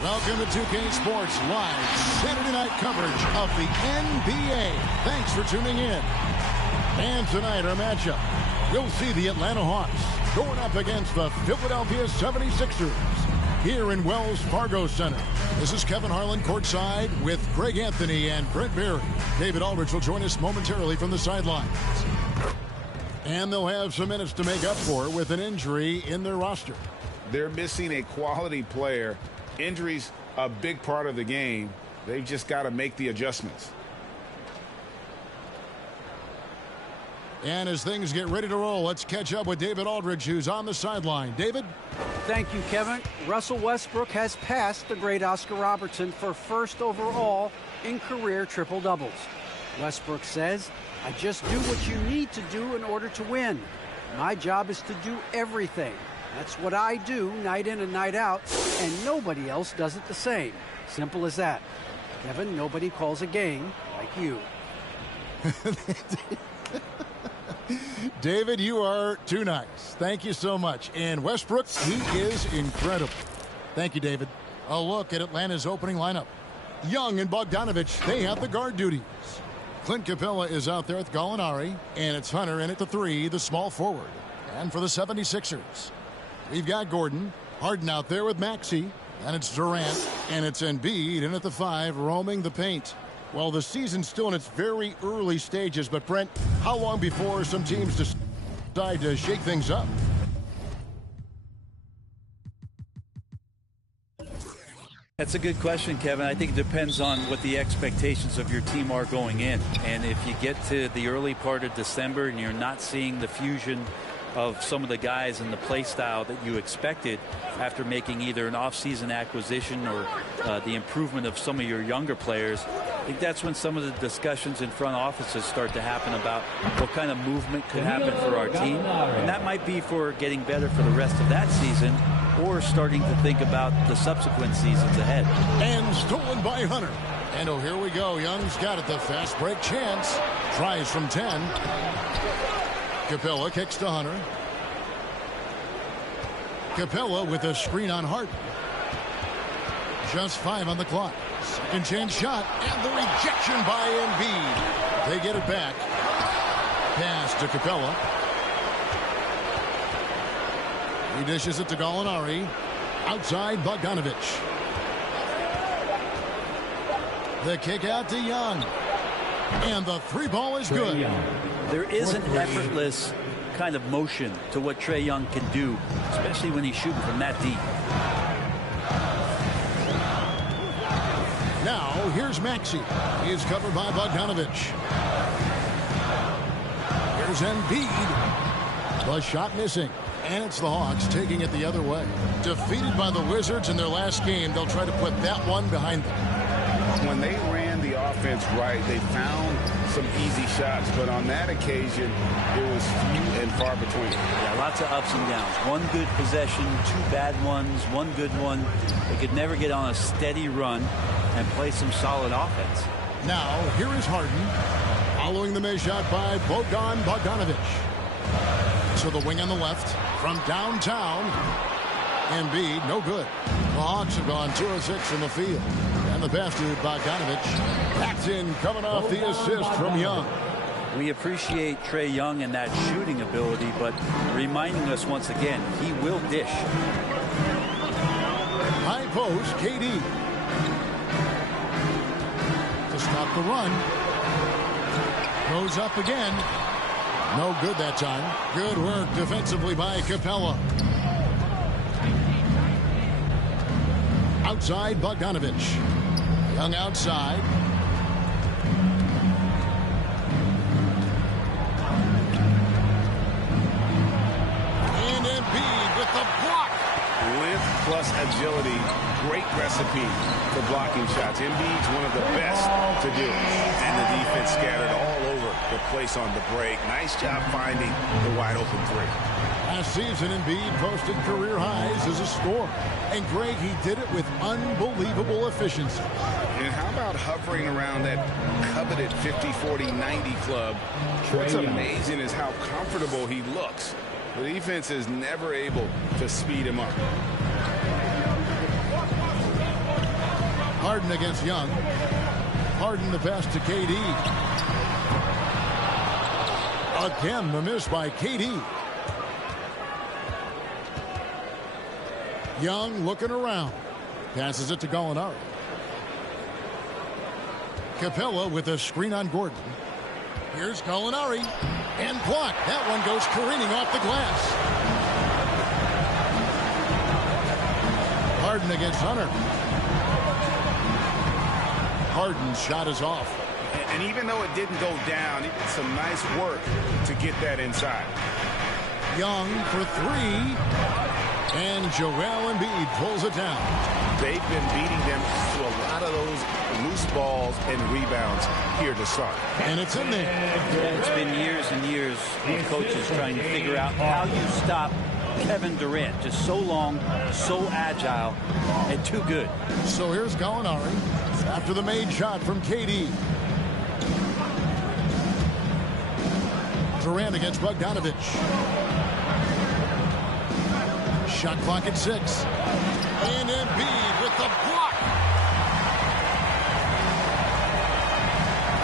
Welcome to 2K Sports Live Saturday night coverage of the NBA. Thanks for tuning in. And tonight our matchup, we'll see the Atlanta Hawks going up against the Philadelphia 76ers here in Wells Fargo Center. This is Kevin Harlan courtside with Greg Anthony and Brent Barry. David Aldridge will join us momentarily from the sidelines. And they'll have some minutes to make up for with an injury in their roster. They're missing a quality player. Injuries a big part of the game. They've just got to make the adjustments. And as things get ready to roll, let's catch up with David Aldridge, who's on the sideline. David? Thank you, Kevin. Russell Westbrook has passed the great Oscar Robertson for first overall in career triple-doubles. Westbrook says, "I just do what you need to do in order to win. My job is to do everything. That's what I do night in and night out, and nobody else does it the same. Simple as that. Kevin, nobody calls a game like you." David, you are too nice. Thank you so much. And Westbrook, he is incredible. Thank you, David. A look at Atlanta's opening lineup. Young and Bogdanovich, they have the guard duties. Clint Capella is out there with Gallinari, and it's Hunter in at the 3, the small forward. And for the 76ers, we've got Gordon, Harden out there with Maxey, and it's Durant, and it's Embiid in at the 5, roaming the paint. Well, the season's still in its very early stages, but Brent, how long before some teams decide to shake things up? That's a good question, Kevin. I think it depends on what the expectations of your team are going in. And if you get to the early part of December and you're not seeing the fusion of some of the guys and the play style that you expected after making either an off-season acquisition or the improvement of some of your younger players, I think that's when some of the discussions in front offices start to happen about what kind of movement could happen for our team. And that might be for getting better for the rest of that season or starting to think about the subsequent seasons ahead. And stolen by Hunter. And oh, here we go. Young's got it. The fast break chance. Tries from 10. Capella kicks to Hunter. Capella with a screen on Harden. Just 5 on the clock. Second chance shot, and the rejection by Embiid. They get it back. Pass to Capella. He dishes it to Gallinari. Outside Bogdanovich. The kick out to Young. And the 3 ball is good. There is an effortless kind of motion to what Trae Young can do, especially when he's shooting from that deep. Now, here's Maxey. He is covered by Bogdanovich. Here's Embiid. The shot missing. And it's the Hawks taking it the other way. Defeated by the Wizards in their last game, they'll try to put that one behind them. When they ran the offense right, they found some easy shots, but on that occasion, it was few and far between. Yeah, lots of ups and downs. One good possession, 2 bad ones, 1 good one. They could never get on a steady run and play some solid offense. Now, here is Harden, following the missed shot by Bogdanovich. So the wing on the left from downtown. Embiid, no good. The Hawks have gone 2 of 6 from the field. And the pass to Bogdanovich. That's in, coming off the assist from Young. We appreciate Trae Young and that shooting ability, but reminding us once again, he will dish. High post, KD. To stop the run. Goes up again. No good that time. Good work defensively by Capella. Outside Bogdanovich. Young outside. And Embiid with the block. Length plus agility, great recipe for blocking shots. Embiid's one of the best to do it. And the defense scattered all over the place on the break. Nice job finding the wide open 3. Last season, Embiid posted career highs as a scorer. And Greg, he did it with unbelievable efficiency. And how about hovering around that coveted 50, 40, 90 club? What's amazing is how comfortable he looks. The defense is never able to speed him up. Harden against Young. Harden the pass to KD. Again, the miss by KD. Young looking around. Passes it to Gallinari. Capella with a screen on Gordon. Here's Gallinari. And blocked. That one goes careening off the glass. Harden against Hunter. Harden's shot is off. And even though it didn't go down, it did some nice work to get that inside. Young for three. And Joel Embiid pulls it down. They've been beating them to a lot of those loose balls and rebounds here to start. And it's in there. Yeah, it's been years and years of coaches trying to figure out how you stop Kevin Durant. Just so long, so agile, and too good. So here's Gallinari after the made shot from KD. Durant against Bogdanovich. Shot clock at 6. And Embiid with the block.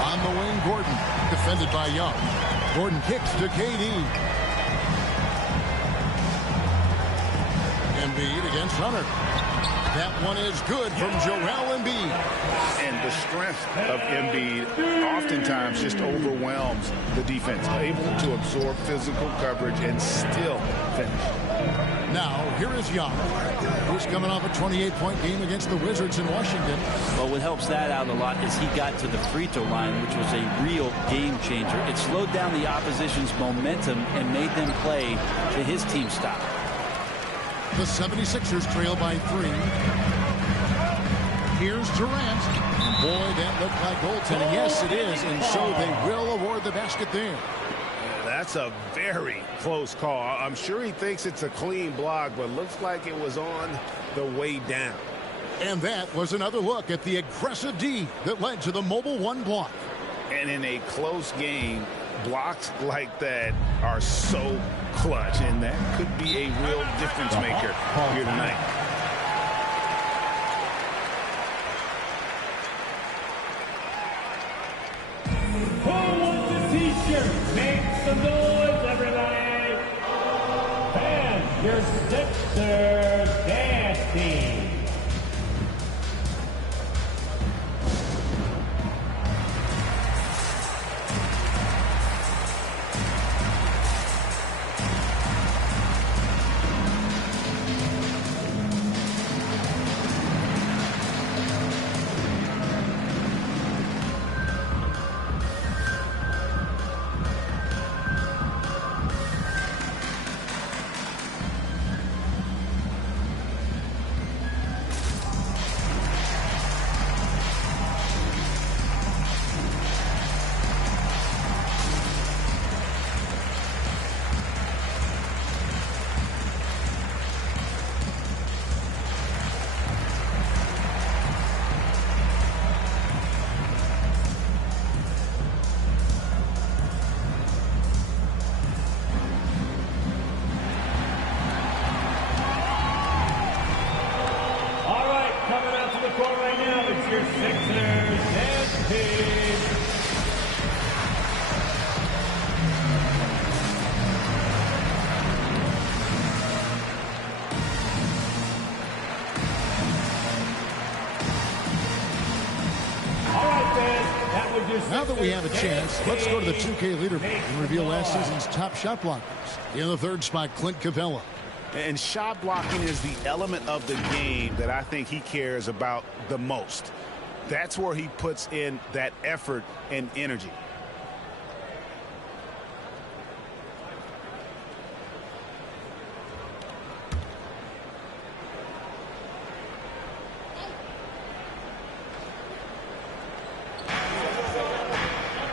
On the wing, Gordon. Defended by Young. Gordon kicks to KD. Embiid against Hunter. That one is good from Joel Embiid. And the strength of Embiid oftentimes just overwhelms the defense. Able to absorb physical coverage and still finish. Now, here is Young, who's coming off a 28-point game against the Wizards in Washington. Well, what helps that out a lot is he got to the free throw line, which was a real game changer. It slowed down the opposition's momentum and made them play to his team style. The 76ers trail by 3. Here's Durant. Boy, that looked like goaltending. Yes, it is, and so they will award the basket there. That's a very close call. I'm sure he thinks it's a clean block, but looks like it was on the way down. And that was another look at the aggressive D that led to the Mobile One block. And in a close game, blocks like that are so clutch, and that could be a real difference maker here tonight. Who wants a t-shirt? Make some noise, everybody! And your Sixers dance team. Now that we have a chance, let's go to the 2K leaderboard and reveal last season's top shot blockers. In the third spot, Clint Capella. And shot blocking is the element of the game that I think he cares about the most. That's where he puts in that effort and energy.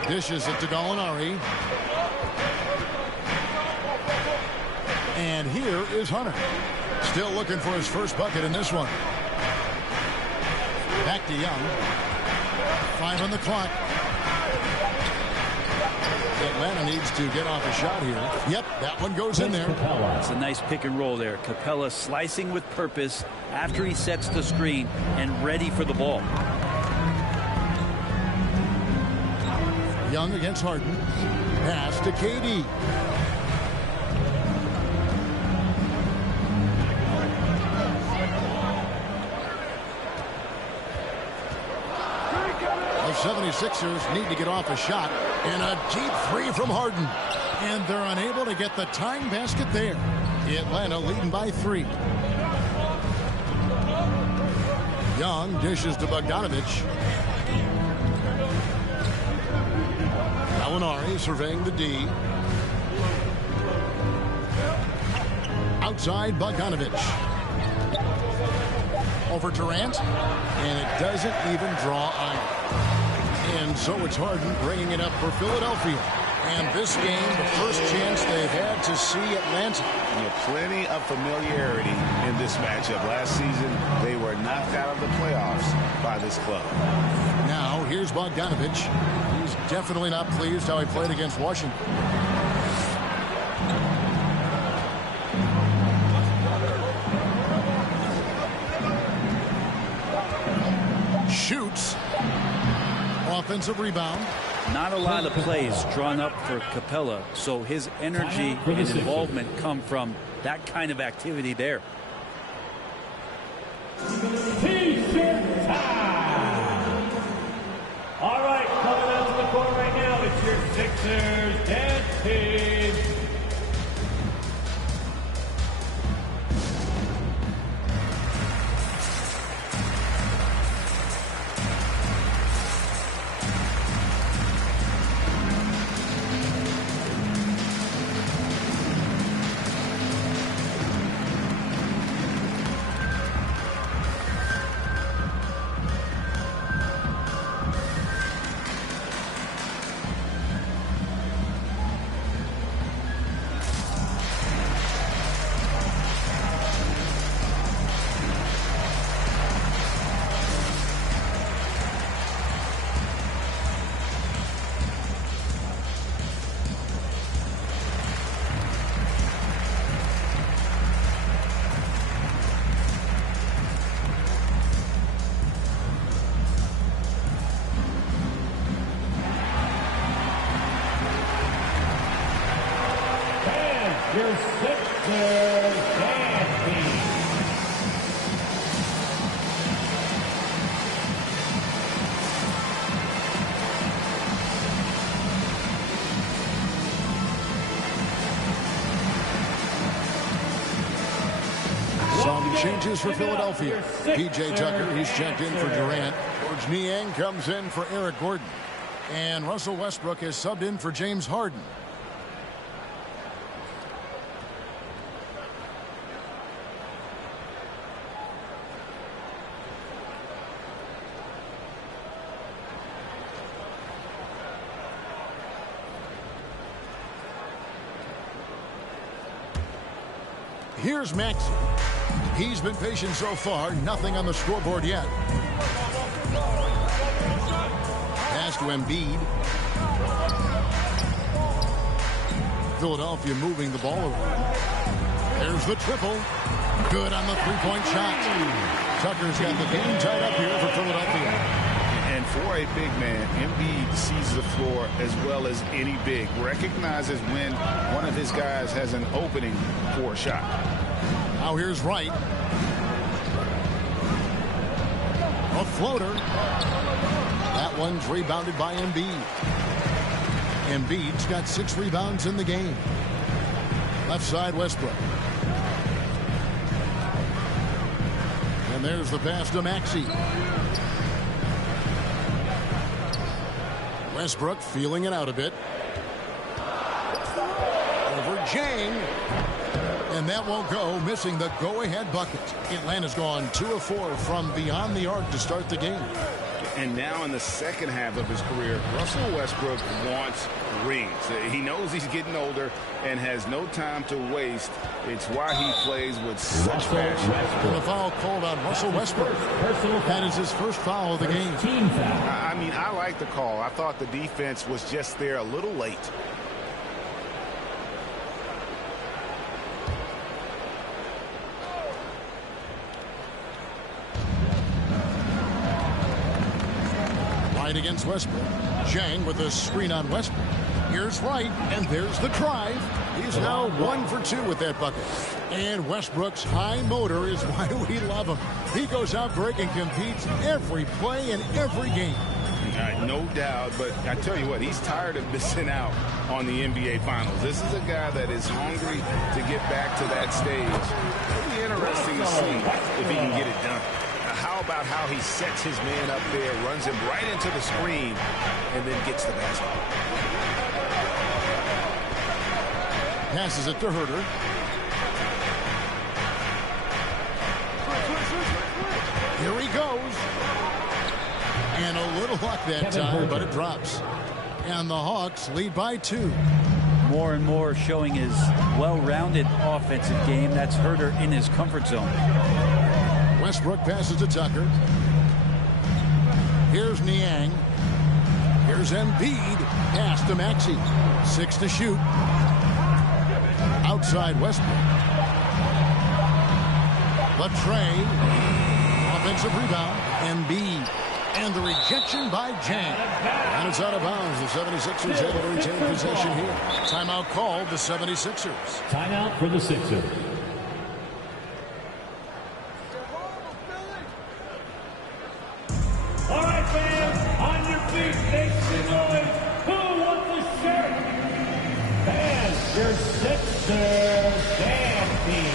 Dishes it to Gallinari. And here is Hunter. Still looking for his first bucket in this one. Back to Young. 5 on the clock. Atlanta needs to get off a shot here. Yep, that one goes in there. It's a nice pick and roll there. Capella slicing with purpose after he sets the screen and ready for the ball. Young against Harden. Pass to KD. The 76ers need to get off a shot. And a deep three from Harden. And they're unable to get the tying basket there. Atlanta leading by 3. Young dishes to Bogdanovich. Gallinari surveying the D. Outside Bogdanovich. Over Durant. And it doesn't even draw iron. And so it's Harden bringing it up for Philadelphia. And this game, the first chance they've had to see Atlanta. Plenty of familiarity in this matchup. Last season, they were knocked out of the playoffs by this club. Now, here's Bogdanovich. He's definitely not pleased how he played against Washington. Shoots. Offensive rebound. Not a lot of plays drawn up for Capella, so his energy and involvement come from that kind of activity there. T-shirt time. All right, coming out to the court right now, it's your Sixers dance team. Your Sixers dance team. Some changes for Philadelphia. PJ Tucker, he's checked in for Durant. George Niang comes in for Eric Gordon. And Russell Westbrook is subbed in for James Harden. Here's Maxey. He's been patient so far. Nothing on the scoreboard yet. Pass to Embiid. Philadelphia moving the ball around. There's the triple. Good on the three-point shot. Tucker's got the game tied up here for Philadelphia. And for a big man, Embiid sees the floor as well as any big. Recognizes when one of his guys has an opening for a shot. Now here's Wright. A floater. That one's rebounded by Embiid. Embiid's got 6 rebounds in the game. Left side, Westbrook. And there's the pass to Maxey. Westbrook feeling it out a bit. Over Jang. And that won't go, missing the go-ahead bucket. Atlanta's gone 2 of 4 from beyond the arc to start the game. And now in the second half of his career, Russell Westbrook wants rings. He knows he's getting older and has no time to waste. It's why he plays with such passion. And a foul called on Russell Westbrook. That is his first foul of the game. I mean, I like the call. I thought the defense was just there a little late. Right against Westbrook. Zhang with a screen on Westbrook. Here's Wright, and there's the drive. He's now 1 for 2 with that bucket. And Westbrook's high motor is why we love him. He goes out break and competes every play in every game. No doubt, but I tell you what, he's tired of missing out on the NBA Finals. This is a guy that is hungry to get back to that stage. It'll be interesting to see if he can get it done. How about how he sets his man up there, runs him right into the screen, and then gets the basket. Passes it to Herter. Here he goes. And a little luck that time, but it drops. And the Hawks lead by 2. More and more showing his well-rounded offensive game. That's Herter in his comfort zone. Westbrook passes to Tucker. Here's Niang. Here's Embiid. Pass to Maxey. 6 to shoot. Outside Westbrook. Latrey. Offensive rebound. Embiid. And the rejection by Zhang. And it's out of bounds. The 76ers able to retain possession here. Timeout called the 76ers. Timeout for the Sixers. All right, fans, on your feet, make some noise. Who wants the shirt? And your Sixers dance team.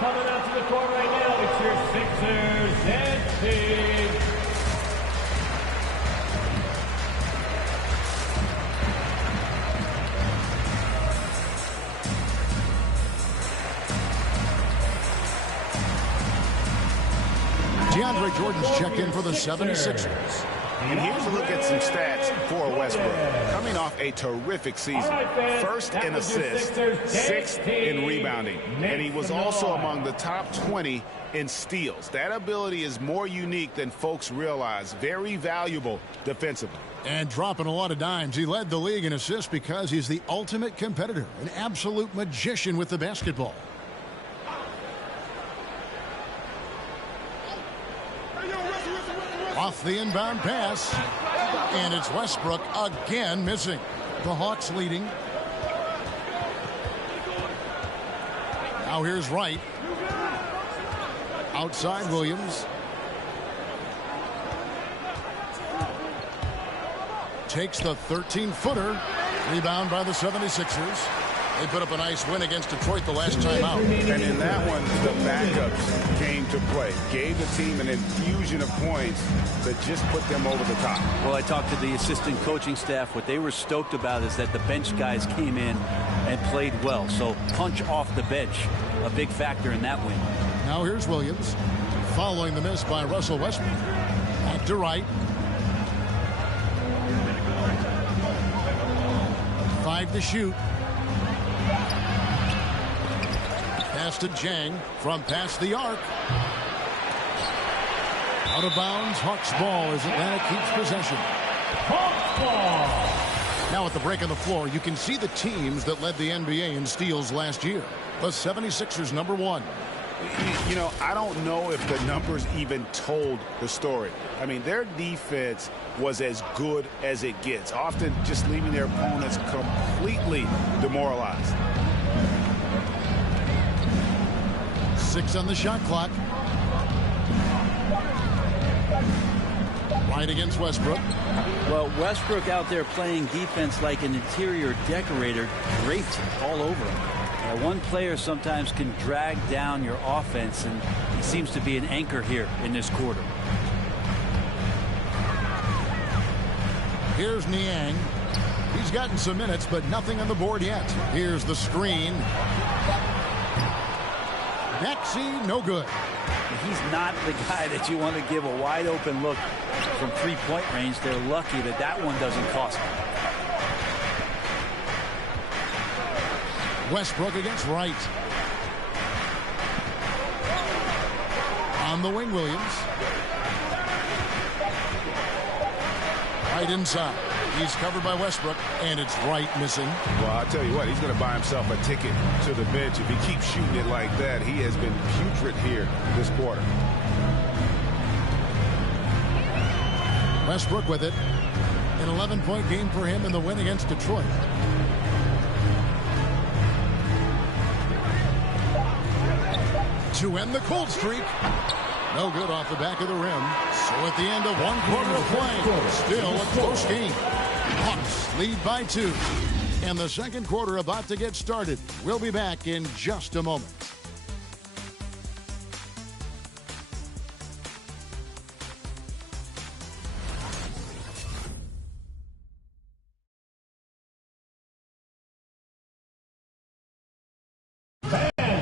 Coming out to the court right now, it's your Sixers dance team. DeAndre Jordan's checked in for the 76ers. And here's a look at some stats for Westbrook. Coming off a terrific season. First in assists, 6th in rebounding. And he was also among the top 20 in steals. That ability is more unique than folks realize. Very valuable defensively. And dropping a lot of dimes. He led the league in assists because he's the ultimate competitor. An absolute magician with the basketball. Off the inbound pass. And it's Westbrook again missing. The Hawks leading. Now here's Wright. Outside Williams. Takes the 13-footer. Rebound by the 76ers. They put up a nice win against Detroit the last time out. And in that one, the backups came to play. Gave the team an infusion of points that just put them over the top. Well, I talked to the assistant coaching staff. What they were stoked about is that the bench guys came in and played well. So punch off the bench, a big factor in that win. Now here's Williams. Following the miss by Russell Westbrook. Back to Wright. 5 to shoot. Pass to Zhang from past the arc. Out of bounds, Hawks ball as Atlanta keeps possession. Hawks ball. Now at the break on the floor, you can see the teams that led the NBA in steals last year. The 76ers #1. You know, I don't know if the numbers even told the story. I mean, their defense was as good as it gets, often just leaving their opponents completely demoralized. 6 on the shot clock. Right against Westbrook. Well, Westbrook out there playing defense like an interior decorator, draped all over him. One player sometimes can drag down your offense, and he seems to be an anchor here in this quarter. Here's Niang. He's gotten some minutes, but nothing on the board yet. Here's the screen. Maxey, no good. He's not the guy that you want to give a wide open look from three-point range. They're lucky that that one doesn't cost them. Westbrook against Wright. On the wing, Williams. Right inside. He's covered by Westbrook, and it's Wright missing. Well, I'll tell you what, he's going to buy himself a ticket to the bench. If he keeps shooting it like that, he has been putrid here this quarter. Westbrook with it. An 11-point game for him in the win against Detroit. To end the cold streak. No good off the back of the rim. So at the end of one quarter of play, still a close game. Hawks lead by 2. And the second quarter about to get started. We'll be back in just a moment.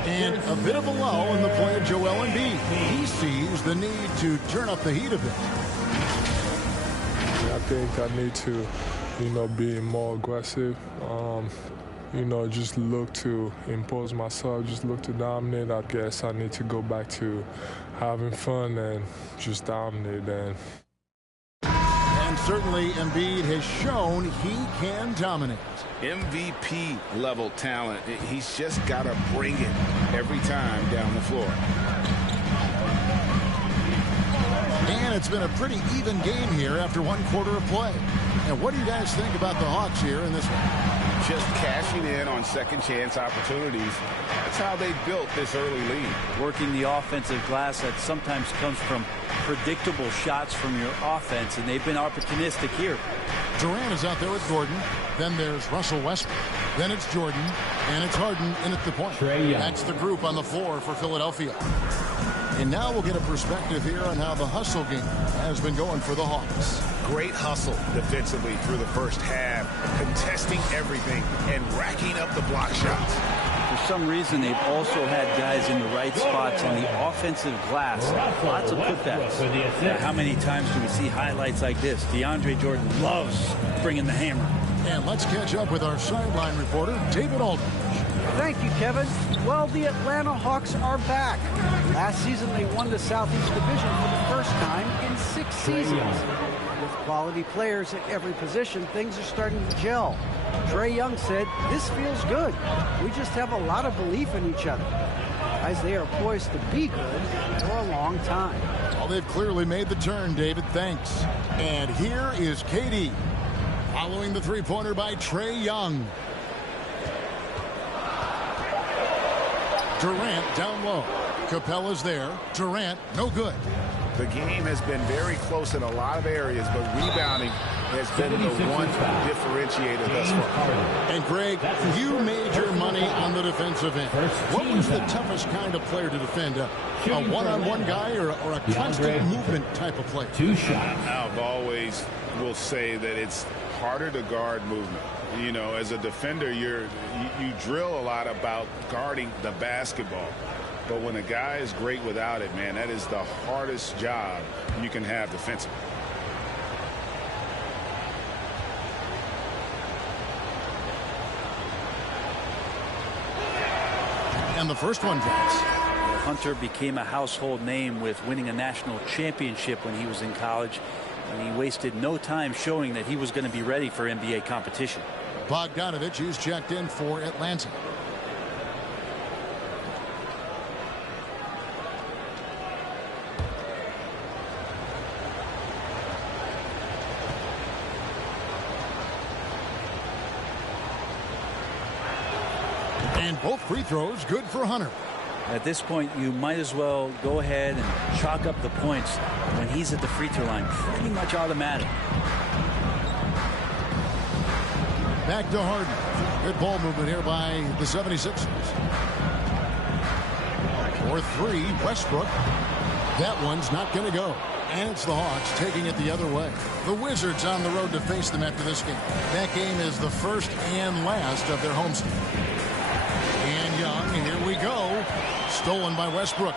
And a bit of a lull in the play of Joel Embiid. He sees the need to turn up the heat a bit. I think I need to, be more aggressive. Just look to impose myself, just look to dominate. I guess I need to go back to having fun and just dominate. And certainly Embiid has shown he can dominate. MVP level talent. He's just got to bring it every time down the floor. And it's been a pretty even game here after one quarter of play. And what do you guys think about the Hawks here in this one? Just cashing in on second chance opportunities. That's how they built this early lead. Working the offensive glass that sometimes comes from predictable shots from your offense, and they've been opportunistic here. Durant is out there with Gordon. Then there's Russell Westbrook. Then it's Jordan. And it's Harden in at the point. That's the group on the floor for Philadelphia. And now we'll get a perspective here on how the hustle game has been going for the Hawks. Great hustle defensively through the first half, contesting everything and racking up the block shots. For some reason, they've also had guys in the right spots on the offensive glass. Lots of putbacks. Now, how many times do we see highlights like this? DeAndre Jordan loves bringing the hammer. And let's catch up with our sideline reporter, David Aldridge. Thank you, Kevin. Well, the Atlanta Hawks are back. Last season, they won the Southeast Division for the first time in 6 seasons. With quality players at every position, things are starting to gel. Trae Young said, "This feels good. We just have a lot of belief in each other." Guys, they are poised to be good for a long time. Well, they've clearly made the turn, David. Thanks. And here is KD. Following the three-pointer by Trae Young. Durant down low. Capella's there. Durant, no good. The game has been very close in a lot of areas, but rebounding has been the one differentiator thus far. And Greg, you made your money on the defensive end. What was the toughest kind of player to defend? A one-on-one guy or a constant movement type of player? I've always will say that it's harder to guard movement. As a defender, you drill a lot about guarding the basketball. But when a guy is great without it, man, that is the hardest job you can have defensively. And the first one drops. Hunter became a household name with winning a national championship when he was in college, and he wasted no time showing that he was going to be ready for NBA competition. Bogdanovich is checked in for Atlanta. And both free throws good for Hunter. At this point, you might as well go ahead and chalk up the points when he's at the free throw line. Pretty much automatic. Back to Harden. Good ball movement here by the 76ers. For three, Westbrook. That one's not going to go. And it's the Hawks taking it the other way. The Wizards on the road to face them after this game. That game is the first and last of their homestand. And Young, and here we go. Stolen by Westbrook.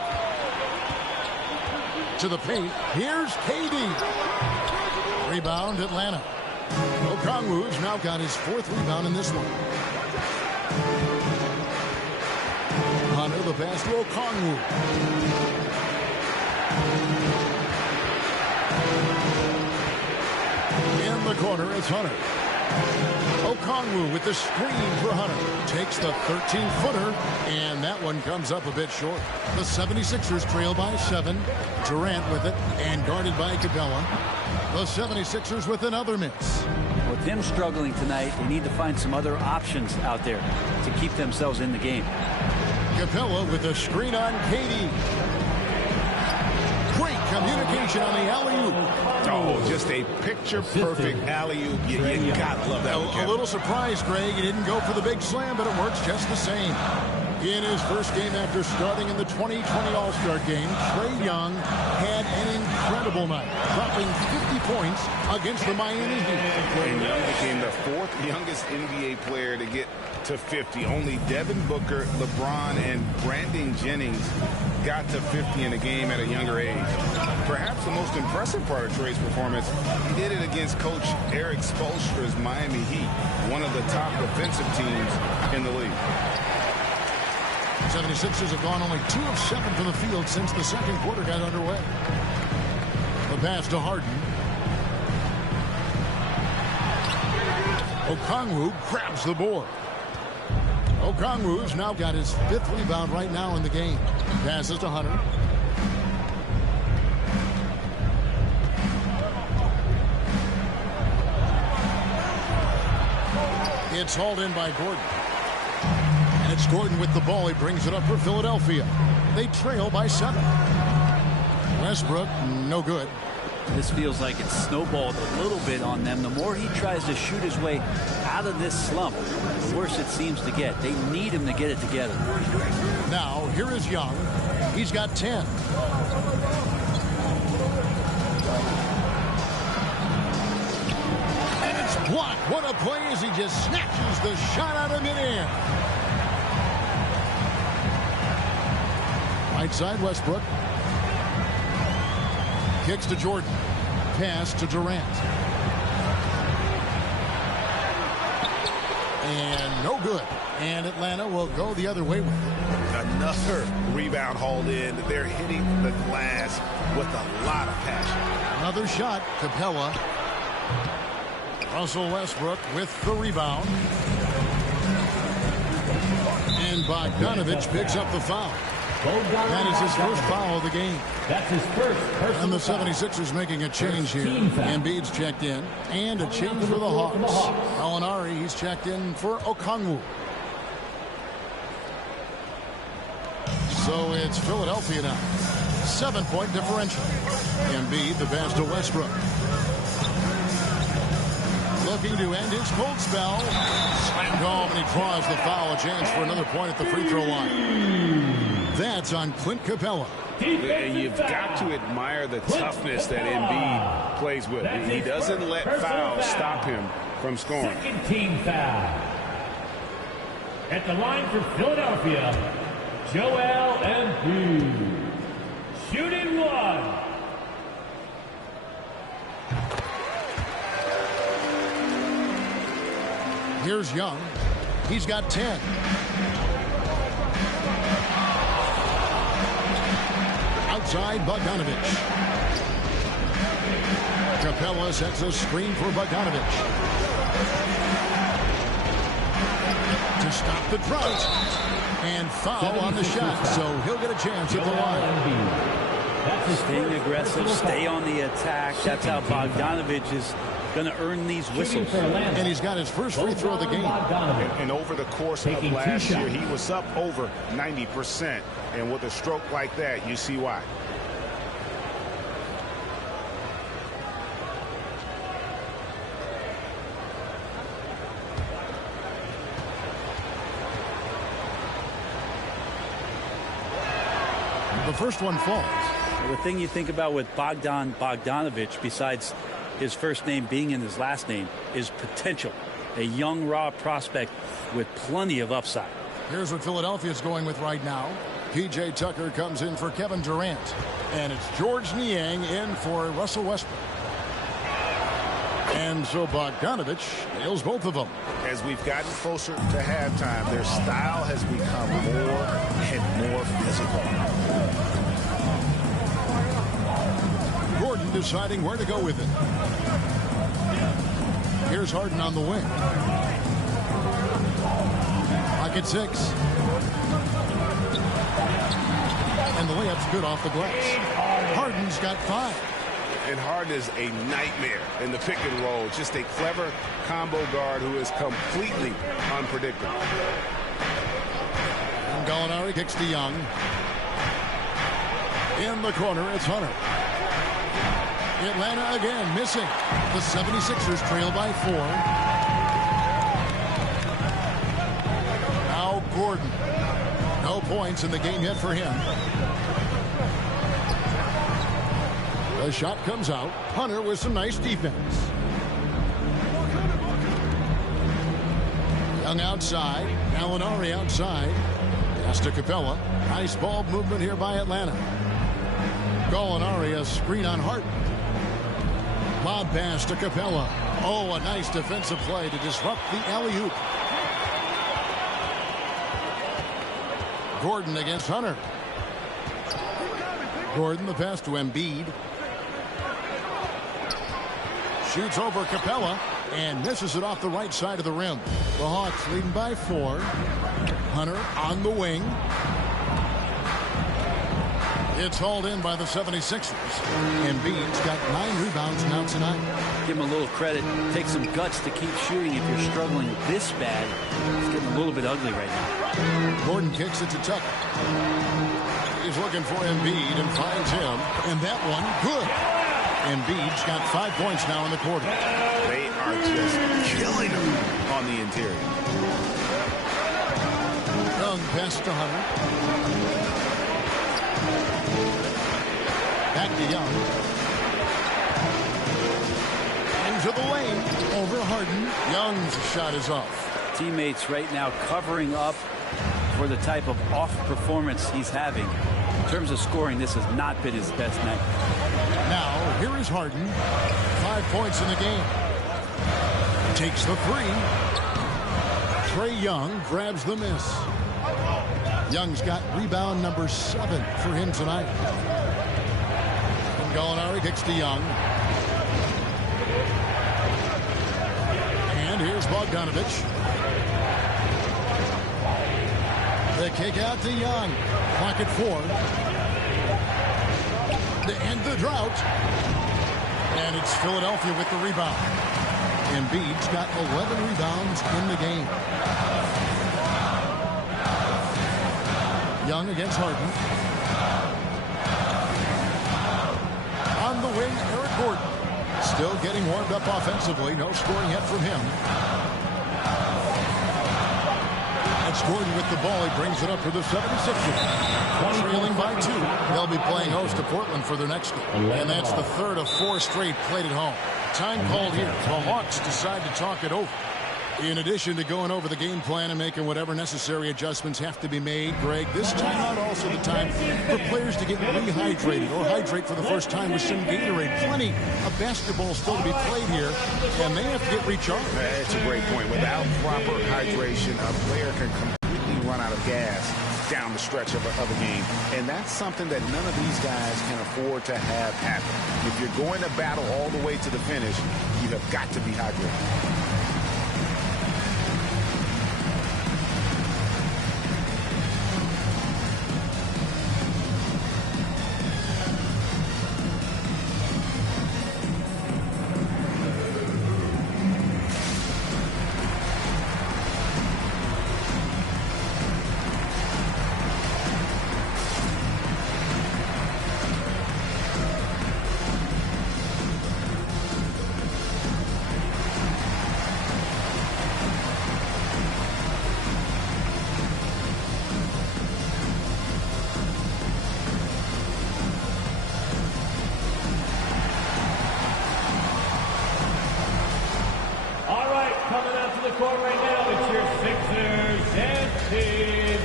To the paint. Here's KD. Rebound, Atlanta. Okongwu's now got his fourth rebound in this one. Hunter, the pass to Okongwu. In the corner, it's Hunter. Okongwu with the screen for Hunter. Takes the 13-footer, and that one comes up a bit short. The 76ers trail by 7. Durant with it, and guarded by Capella. The 76ers with another miss. With him struggling tonight, they need to find some other options out there to keep themselves in the game. Capella with a screen on KD. Great communication on the alley-oop. Oh, just a picture-perfect alley-oop. You gotta love that one, A little surprised, Greg. He didn't go for the big slam, but it works just the same. In his first game after starting in the 2020 All-Star game, Trae Young had an incredible night, dropping 50 points against the Miami Heat. And Young became the fourth youngest NBA player to get to 50. Only Devin Booker, LeBron, and Brandon Jennings got to 50 in a game at a younger age. Perhaps the most impressive part of Trae's performance, he did it against Coach Eric Spoelstra's Miami Heat, one of the top defensive teams in the league. 76ers have gone only 2 of 7 from the field since the second quarter got underway. The pass to Harden. Okongwu grabs the board. Okongwu's now got his 5th rebound right now in the game. Passes to Hunter. It's hauled in by Gordon. And it's Gordon with the ball. He brings it up for Philadelphia. They trail by 7. Westbrook, no good. This feels like it's snowballed a little bit on them. The more he tries to shoot his way out of this slump, the worse it seems to get. They need him to get it together. Now, here is Young. He's got 10. And it's blocked. What a play as he just snatches the shot out of midair. Right side, Westbrook. Kicks to Jordan. Pass to Durant. And no good. And Atlanta will go the other way with it. Another rebound hauled in. They're hitting the glass with a lot of passion. Another shot. Capella. Russell Westbrook with the rebound. And Bogdanovich picks up the foul. That is his first foul of the game. That's his first personal And the foul. 76ers making a change here. Team foul. Embiid's checked in. And a change for the Hawks. Gallinari, he's checked in for Okongwu. So it's Philadelphia now. 7-point differential. Embiid, the pass to Westbrook. Looking to end his cold spell. Slammed home, and he draws the foul. A chance for another point at the free throw line. That's on Clint Capella. And you've got to admire the toughness that Embiid plays with. He doesn't let fouls stop him from scoring. Second team foul. At the line for Philadelphia, Joel Embiid. Shooting one. Here's Young. He's got 10. outside Bogdanovich. Capella sets a screen for Bogdanovich. To stop the drought. And foul on the shot, so he'll get a chance at the line. Staying aggressive, stay on the attack. That's how Bogdanovich is going to earn these whistles. And he's got his first free throw of the game. And over the course of last year, he was up over 90%. And with a stroke like that, you see why. The first one falls. The thing you think about with Bogdanovich, besides his first name being in his last name, is potential. A young, raw prospect with plenty of upside. Here's what Philadelphia's going with right now. P.J. Tucker comes in for Kevin Durant. And it's George Niang in for Russell Westbrook. And so Bogdanovich nails both of them. As we've gotten closer to halftime, their style has become more and more physical. Gordon deciding where to go with it. Here's Harden on the wing. Pocket 6. And the layup's good off the glass. Harden's got 5. And Harden is a nightmare in the pick and roll. Just a clever combo guard who is completely unpredictable. And Gallinari kicks to Young. In the corner, it's Hunter. Atlanta again missing. The 76ers trail by 4. Now Gordon. No points in the game yet for him. The shot comes out. Hunter with some nice defense. Young outside. Gallinari outside. Pass to Capella. Nice ball movement here by Atlanta. Gallinari a screen on Harden. Lob pass to Capella. Oh, a nice defensive play to disrupt the alley-oop. Gordon against Hunter. Gordon the pass to Embiid. Shoots over Capella and misses it off the right side of the rim. The Hawks leading by 4. Hunter on the wing. It's hauled in by the 76ers. Embiid's got 9 rebounds now tonight. Give him a little credit. Take some guts to keep shooting if you're struggling this bad. It's getting a little bit ugly right now. Gordon kicks it to Tucker. He's looking for Embiid and finds him. And that one, good. Embiid's got 5 points now in the quarter. They are just killing him on the interior. Young pass to Hunter. Back to Young. Into the lane. Over Harden. Young's shot is off. Teammates right now covering up for the type of off performance he's having. In terms of scoring, this has not been his best night. Now, here is Harden. 5 points in the game. Takes the 3. Trae Young grabs the miss. Young's got rebound number 7 for him tonight. And Gallinari kicks to Young. And here's Bogdanovich. The kick out to Young. Clock at 4. To end the drought. And it's Philadelphia with the rebound. Embiid's got 11 rebounds in the game. Young against Harden. On the wing, Eric Gordon. Still getting warmed up offensively. No scoring yet from him. That's Gordon with the ball. He brings it up for the 76ers. Trailing by 2. They'll be playing host to Portland for their next game. And that's the third of 4 straight played at home. Time called here. The Hawks decide to talk it over. In addition to going over the game plan and making whatever necessary adjustments have to be made, Greg, this timeout also the time for players to get rehydrated or hydrate for the first time with some Gatorade. Plenty of basketball still to be played here, and they have to get recharged. That's a great point. Without proper hydration, a player can completely run out of gas down the stretch of a game. And that's something that none of these guys can afford to have happen. If you're going to battle all the way to the finish, you have got to be hydrated. Court right now, it's your Sixers and team.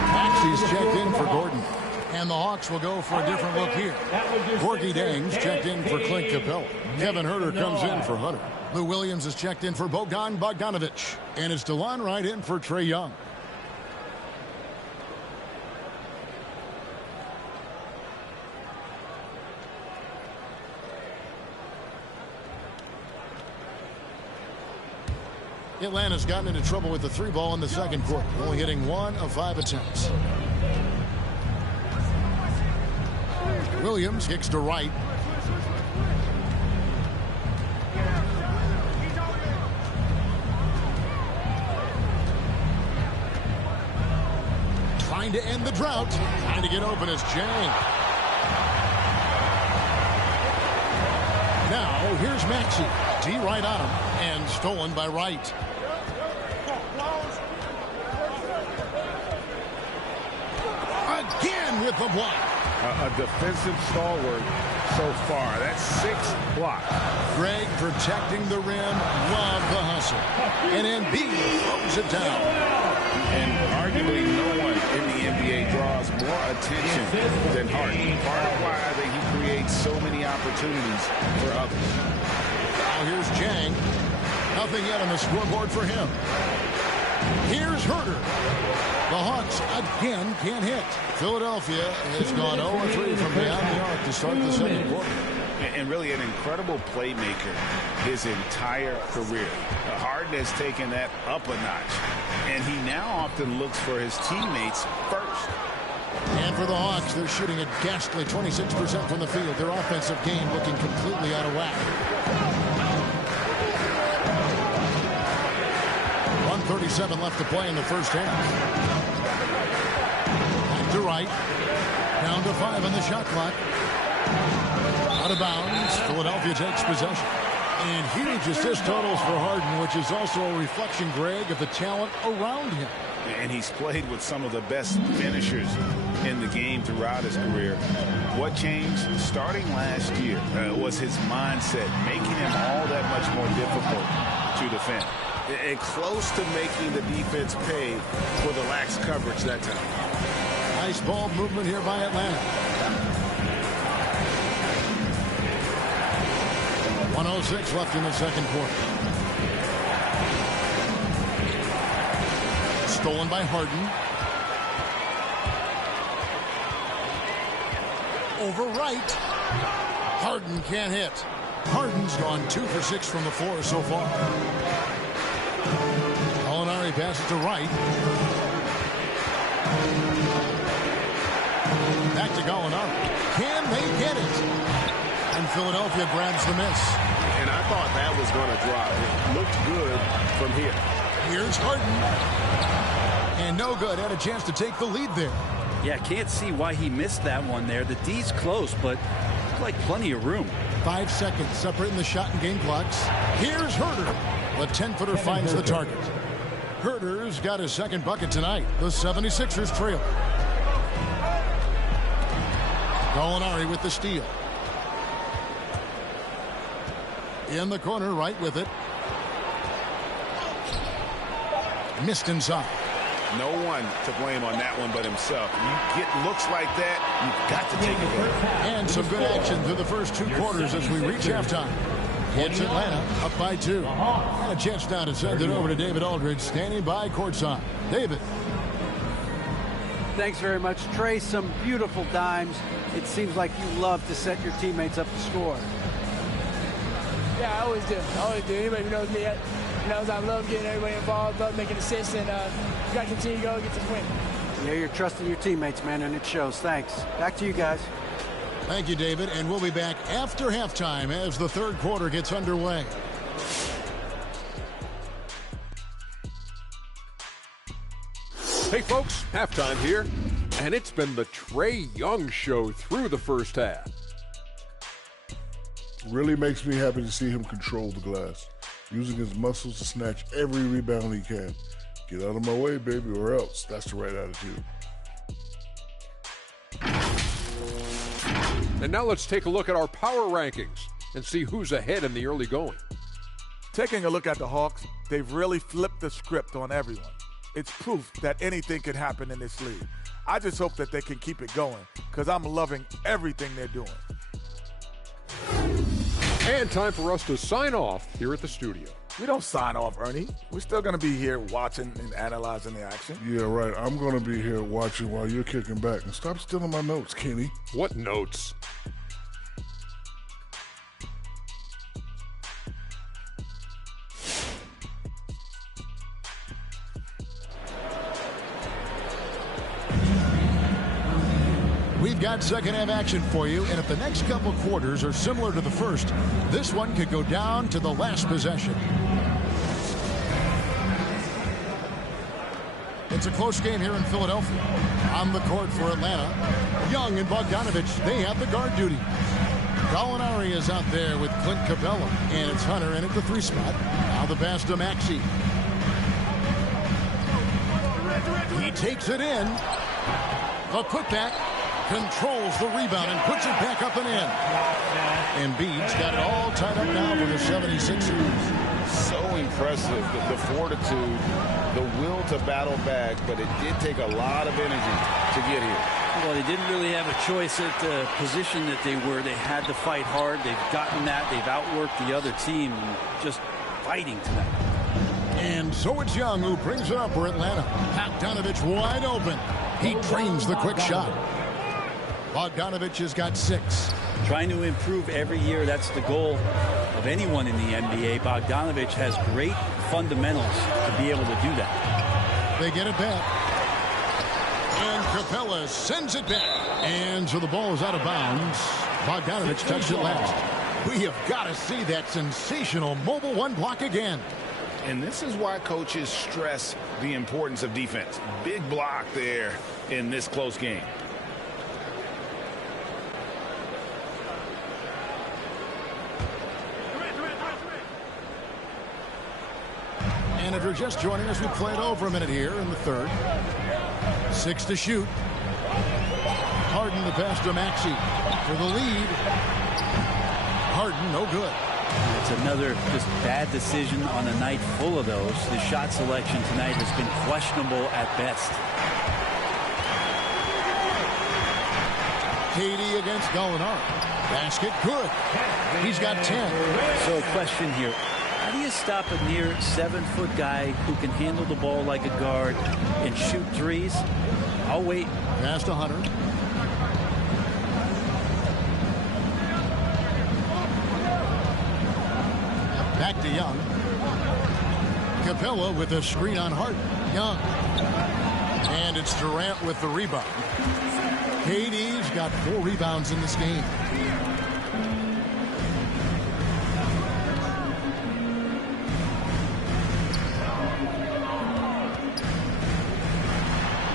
Maxey's checked in for Gordon. And the Hawks will go for a different look here. Gorgui Dieng's checked in for Clint Capella. Kevin Huerter comes in for Hunter. Lou Williams is checked in for Bogdan Bogdanovic. And it's DeLon Wright in for Trae Young. Atlanta's gotten into trouble with the three ball in the second quarter, only hitting 1 of 5 attempts. Williams kicks to Wright. Trying to end the drought. Trying to get open is Jang. Now here's Maxey. D right on him and stolen by Wright. Again with the block. A defensive stalwart so far. That's 6 blocks. Greg protecting the rim. Love the hustle. And Embiid throws it down. And arguably no one in the NBA draws more attention than Harden. Part of why he creates so many opportunities for others. Now here's Jang. Nothing yet on the scoreboard for him. Here's Huerter. The Hawks again can't hit. Philadelphia has gone 0-3 from beyond the arc to start the second quarter. And really an incredible playmaker his entire career. Harden has taken that up a notch. And he now often looks for his teammates first. And for the Hawks, they're shooting a ghastly 26% from the field. Their offensive game looking completely out of whack. 1:37 left to play in the first half. Back to Wright. Down to 5 on the shot clock. Out of bounds. Philadelphia takes possession. And huge assist totals for Harden, which is also a reflection, Greg, of the talent around him. And he's played with some of the best finishers in the game throughout his career. What changed starting last year was his mindset, making him all that much more difficult to defend. And close to making the defense pay for the lax coverage that time. Nice ball movement here by Atlanta. 1:06 left in the second quarter. Stolen by Harden. Over Wright. Harden can't hit. Harden's gone 2 for 6 from the floor so far. Gallinari passes to Wright. Back to Gallinari. Can they get it? And Philadelphia grabs the miss. And I thought that was going to drop. It looked good from here. Here's Harden. And no good. Had a chance to take the lead there. Yeah, can't see why he missed that one there. The D's close, but looked like plenty of room. 5 seconds separating the shot and game clocks. Here's Huerter. The 10-footer finds the target. Huerter's got his second bucket tonight. The 76ers trail. Gallinari with the steal. In the corner, right with it. Missed inside. No one to blame on that one but himself. You get looks like that, you've got to take it. And some good action through the first 2 quarters as we reach halftime. It's Atlanta up by 2. And a chance now to send it over to David Aldridge, standing by courtside. David. Thanks very much, Trey. Some beautiful dimes. It seems like you love to set your teammates up to score. Yeah, I always do. Anybody who knows me knows I love getting everybody involved, love making assists, and you got to continue to go and get this win. Yeah, you're trusting your teammates, man, and it shows. Thanks. Back to you guys. Thank you, David, and we'll be back after halftime as the 3rd quarter gets underway. Hey, folks, halftime here, and it's been the Trae Young show through the first half. Really makes me happy to see him control the glass, using his muscles to snatch every rebound he can. Get out of my way, baby, or else. That's the right attitude. And now let's take a look at our power rankings and see who's ahead in the early going. Taking a look at the Hawks, they've really flipped the script on everyone. It's proof that anything can happen in this league. I just hope that they can keep it going because I'm loving everything they're doing. And time for us to sign off here at the studio. We don't sign off, Ernie. We're still going to be here watching and analyzing the action. Yeah, right. I'm going to be here watching while you're kicking back. And stop stealing my notes, Kenny. What notes? We've got second half action for you, and if the next couple quarters are similar to the first, this one could go down to the last possession. It's a close game here in Philadelphia. On the court for Atlanta, Young and Bogdanovich, they have the guard duty. Gallinari is out there with Clint Capella, and it's Hunter in at the 3 spot. Now the pass to Maxey. He takes it in. The putback. Controls the rebound and puts it back up and in. Embiid's got it all tied up now for the 76ers. So impressive, the fortitude, the will to battle back, but it did take a lot of energy to get here. Well, they didn't really have a choice at the position that they were. They had to fight hard. They've gotten that. They've outworked the other team, just fighting tonight. And so it's Young who brings it up for Atlanta. Bogdanovich wide open. He trains the quick shot. Bogdanovich has got 6. Trying to improve every year. That's the goal of anyone in the NBA. Bogdanovich has great fundamentals to be able to do that. They get it back. And Capella sends it back. And so the ball is out of bounds. Bogdanovich touched it last. We have got to see that sensational mobile 1 block again. And this is why coaches stress the importance of defense. Big block there in this close game. And if you're just joining us, we played over a minute here in the 3rd. 6 to shoot. Harden the pass to Maxey for the lead. Harden, no good. It's another just bad decision on a night full of those. The shot selection tonight has been questionable at best. KD against Gallinari. Basket good. He's got 10. So question here. How do you stop a near 7-foot guy who can handle the ball like a guard and shoot threes? I'll wait. Pass to Hunter. Back to Young. Capella with a screen on Harden. Young. And it's Durant with the rebound. KD's got 4 rebounds in this game.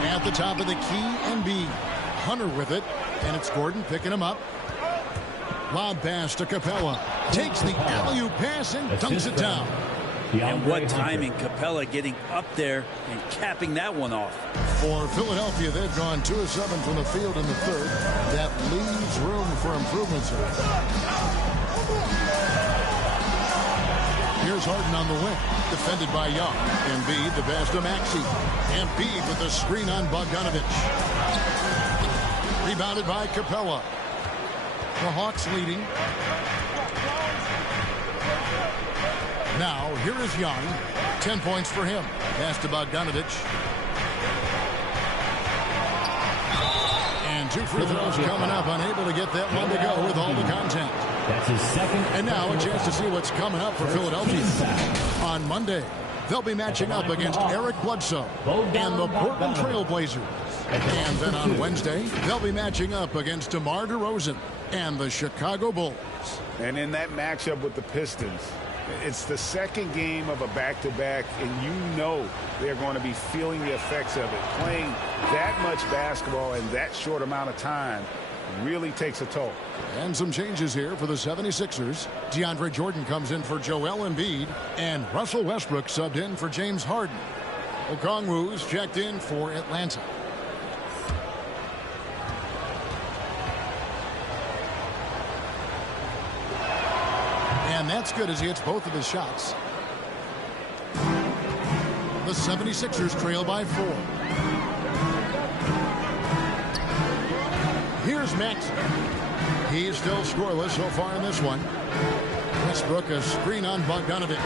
At the top of the key, Embiid. Hunter with it, and it's Gordon picking him up. Lob pass to Capella. Takes the alley-oop pass and dunks it down. And what timing, Capella getting up there and capping that one off. For Philadelphia, they've gone 2 of 7 from the field in the 3rd. That leaves room for improvements. Here's Here's Harden on the wing. Defended by Young. Embiid, the pass to Maxey. Embiid with the screen on Bogdanovic. Rebounded by Capella. The Hawks leading. Now, here is Young. 10 points for him. Pass to Bogdanovic. And 2 free throws coming up. Unable to get that one to go with all the contact. That's his second. And now a chance to see what's coming up for Philadelphia. On Monday, they'll be matching up against Eric Bledsoe and the Portland Trail Blazers. And then on Wednesday, they'll be matching up against DeMar DeRozan and the Chicago Bulls. And in that matchup with the Pistons, it's the second game of a back-to-back, and you know they're going to be feeling the effects of it. Playing that much basketball in that short amount of time really takes a toll. And some changes here for the 76ers. DeAndre Jordan comes in for Joel Embiid, and Russell Westbrook subbed in for James Harden. Okongwu's checked in for Atlanta. And that's good as he hits both of his shots. The 76ers trail by 4. Here's Maxey. He's still scoreless so far in this one. Westbrook a screen on Bogdanovic.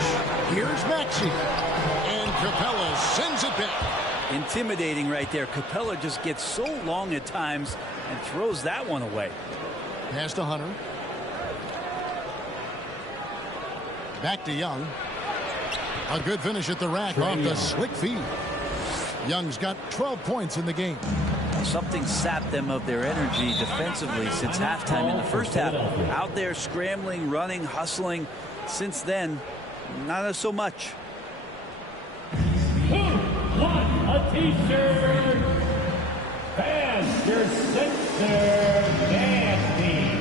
Here's Maxey. And Capella sends it back. Intimidating right there. Capella just gets so long at times and throws that one away. Pass to Hunter. Back to Young. A good finish at the rack off the slick feed. Young's got 12 points in the game. Something sapped them of their energy defensively since halftime in the first half. Out there scrambling, running, hustling. Since then, not so much. Who won a t-shirt? Pass your Sixer dance team.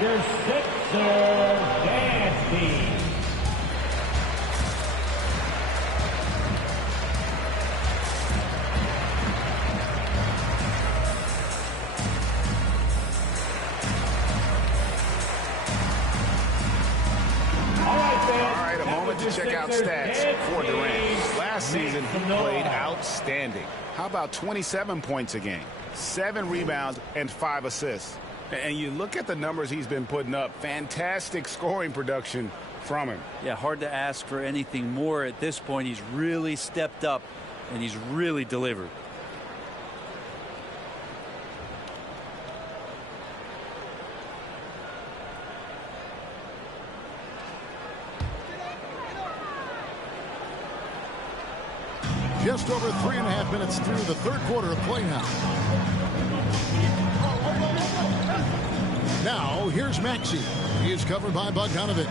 Your Sixer dance team. All right, a moment to check out stats for Durant. Last season, he played outstanding. How about 27 points a game, 7 rebounds, and 5 assists? And you look at the numbers he's been putting up, fantastic scoring production from him. Yeah, hard to ask for anything more at this point. He's really stepped up, and he's really delivered. Just over 3.5 minutes through the third quarter of play now. Now, here's Maxey. He is covered by Bogdanovic.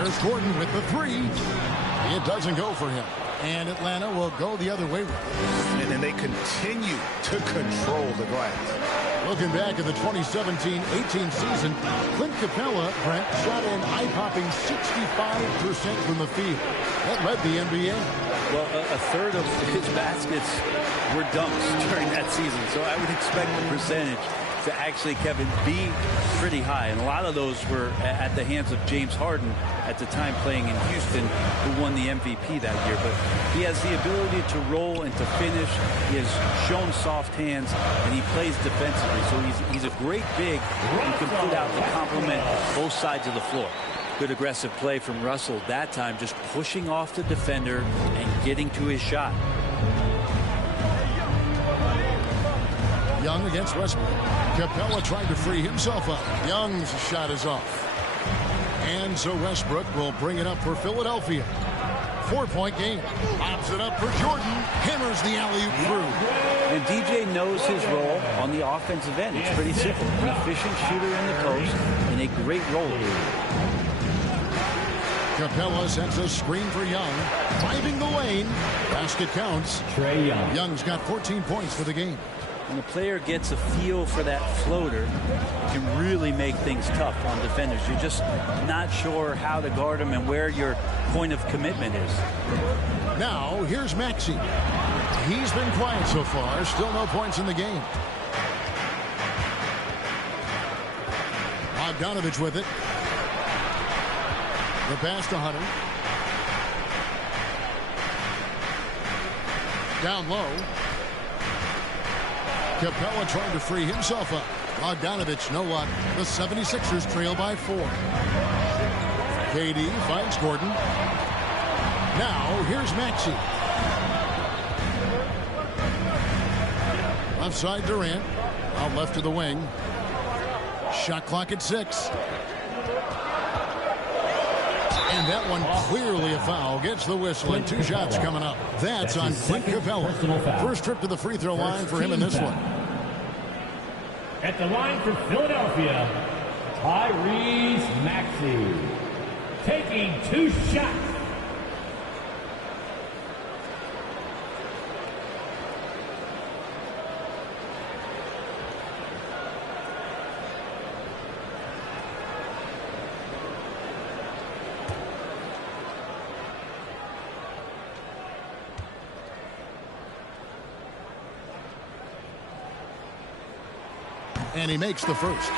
There's Gordon with the 3. It doesn't go for him. And Atlanta will go the other way with it. And then they continue to control the glass. Looking back at the 2017-18 season, Clint Capella, Brent, shot an eye-popping 65% from the field. That led the NBA. Well, a third of his baskets were dunks during that season, so I would expect the percentage to actually, Kevin, be pretty high. And a lot of those were at the hands of James Harden at the time playing in Houston, who won the MVP that year. But he has the ability to roll and to finish. He has shown soft hands, and he plays defensively. So he's a great big and can put out to complement both sides of the floor. Good aggressive play from Russell that time, just pushing off the defender and getting to his shot. Young against Westbrook. Capella tried to free himself up. Young's shot is off. And so Westbrook will bring it up for Philadelphia. 4-point game. Lobs it up for Jordan. Hammers the alley-oop through. And DJ knows his role on the offensive end. It's pretty simple. An efficient shooter in the post and a great roller. Capella sends a screen for Young. Driving the lane. Basket counts. Trae Young. Young's got 14 points for the game. When the player gets a feel for that floater, it can really make things tough on defenders. You're just not sure how to guard them and where your point of commitment is. Now, here's Maxey. He's been quiet so far. Still no points in the game. Bogdanovich with it. The pass to Hunter. Down low. Capella trying to free himself up. Bogdanovich, no luck. The 76ers trail by 4. KD finds Gordon. Now, here's Maxey. Left side Durant. Out left to the wing. Shot clock at 6. And that one clearly a foul. Gets the whistle and 2 shots coming up. That's on Clint Capella. First trip to the free throw line for him in this one. At the line for Philadelphia, Tyrese Maxey. Taking 2 shots. And he makes the first.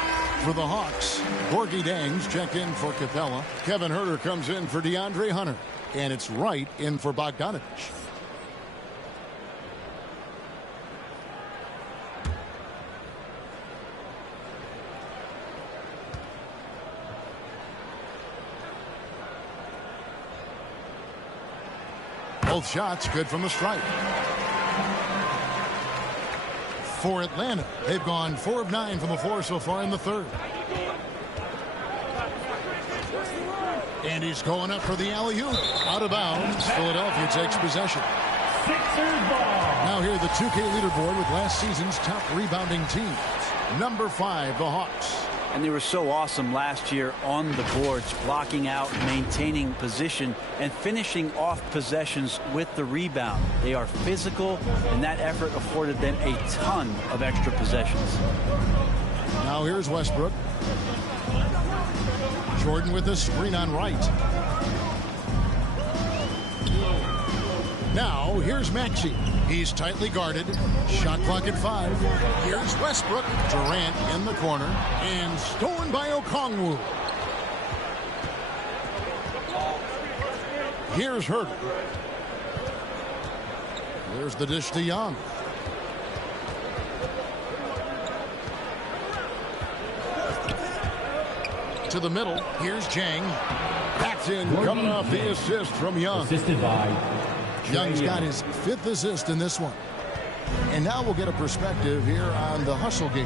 For the Hawks, Gorgui Dieng's checked in for Capella. Kevin Huerter comes in for DeAndre Hunter. And it's Wright in for Bogdanovich. Both shots good from the stripe. For Atlanta, they've gone 4 of 9 from the floor so far in the third. And he's going up for the alley-oop. Out of bounds. Philadelphia takes possession. Sixers ball. Now here the 2K leaderboard with last season's top rebounding teams. Number 5, the Hawks. And they were so awesome last year on the boards, blocking out, maintaining position, and finishing off possessions with the rebound. They are physical, and that effort afforded them a ton of extra possessions. Now here's Westbrook. Jordan with a screen on Wright. Now here's Maxey. He's tightly guarded. Shot clock at 5. Here's Westbrook. Durant in the corner. And stolen by Okongwu. Here's Huerter. There's the dish to Young. To the middle. Here's Jang. That's in. Coming off the assist from Young. Assisted by Young's got his 5th assist in this one. And now we'll get a perspective here on the hustle game.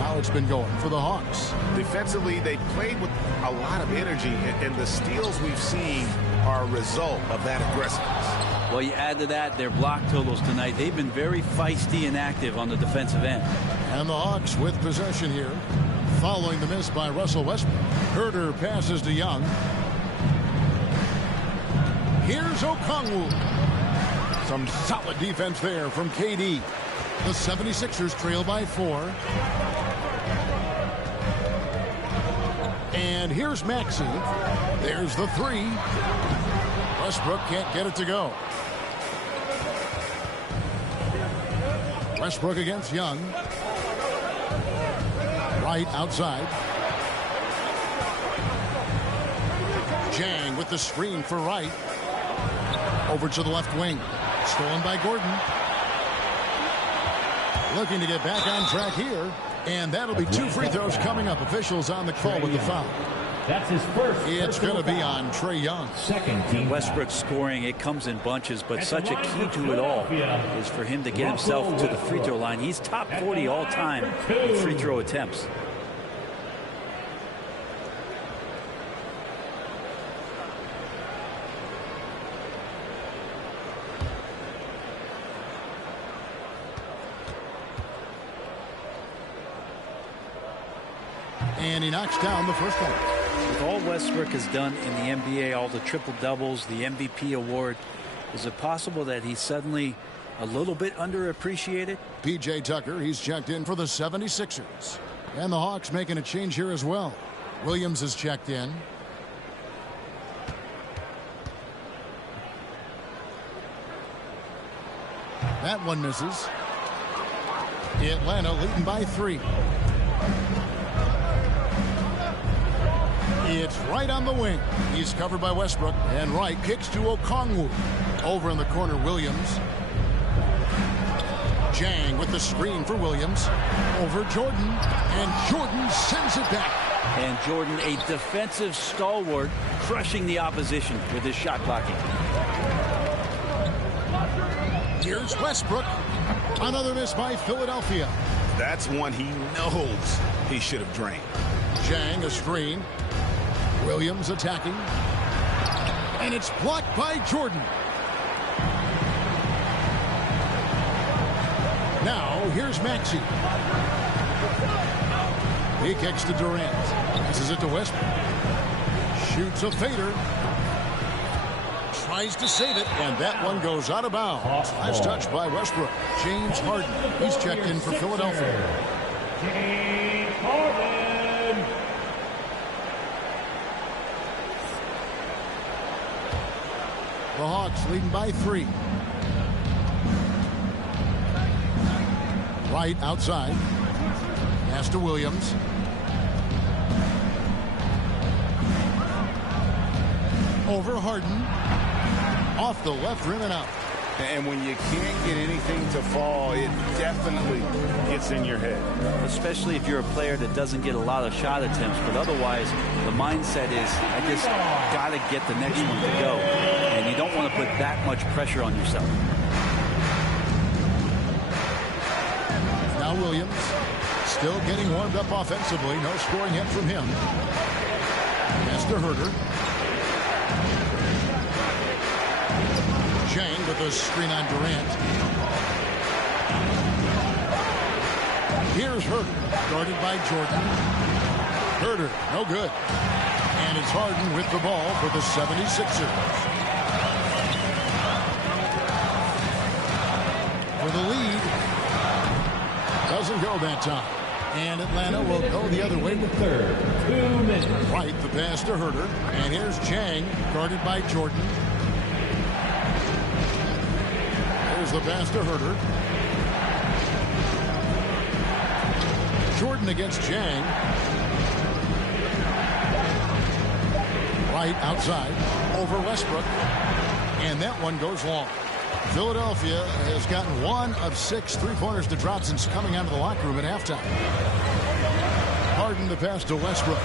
How it's been going for the Hawks. Defensively, they played with a lot of energy, and the steals we've seen are a result of that aggressiveness. Well, you add to that their block totals tonight. They've been very feisty and active on the defensive end. And the Hawks with possession here. Following the miss by Russell Westbrook. Huerter passes to Young. Here's Okongwu. Some solid defense there from KD. The 76ers trail by 4. And here's Maxey. There's the 3. Westbrook can't get it to go. Westbrook against Young. Wright outside. Jang with the screen for Wright. Over to the left wing. Stolen by Gordon. Looking to get back on track here. And that'll be 2 free throws coming up. Officials on the call with the foul. That's his first. It's going to be on Trae Young. Second team. Westbrook scoring, it comes in bunches, but such a key to it all is for him to get himself to the free throw line. He's top 40 all time in free throw attempts. And he knocks down the first one. With all Westbrook has done in the NBA, all the triple doubles, the MVP award, is it possible that he's suddenly a little bit underappreciated? P.J. Tucker, he's checked in for the 76ers. And the Hawks making a change here as well. Williams is checked in. That one misses. Atlanta leading by 3. It's Wright on the wing. He's covered by Westbrook. And Wright kicks to Okongwu. Over in the corner, Williams. Jang with the screen for Williams. Over Jordan. And Jordan sends it back. And Jordan, a defensive stalwart, crushing the opposition with his shot blocking. Here's Westbrook. Another miss by Philadelphia. That's one he knows he should have drained. Jang, a screen. Williams attacking. And it's blocked by Jordan. Now, here's Maxey. He kicks to Durant. Passes it to Westbrook. Shoots a fader. Tries to save it, and that one goes out of bounds. Nice touch by Westbrook. James Harden. He's checked in for Philadelphia. James Harden. The Hawks leading by 3. Wright outside. Pass to Williams. Over Harden. Off the left rim and out. And when you can't get anything to fall, it definitely gets in your head. Especially if you're a player that doesn't get a lot of shot attempts. But otherwise, the mindset is, I just got to get the next one to go. And you don't want to put that much pressure on yourself. Now Williams still getting warmed up offensively. No scoring yet from him. Pass to Herter. Jang with a screen on Durant. Here's Herter, guarded by Jordan. Herter, no good. And it's Harden with the ball for the 76ers. For the lead. Doesn't go that time. And Atlanta will go the other way with third. 2 minutes. Right, the pass to Herter. And here's Jang, guarded by Jordan. There's the pass to Herter. Jordan against Jang. Right outside. Over Westbrook. And that one goes long. Philadelphia has gotten 1 of 6 three-pointers to drop since coming out of the locker room at halftime. Harden the pass to Westbrook.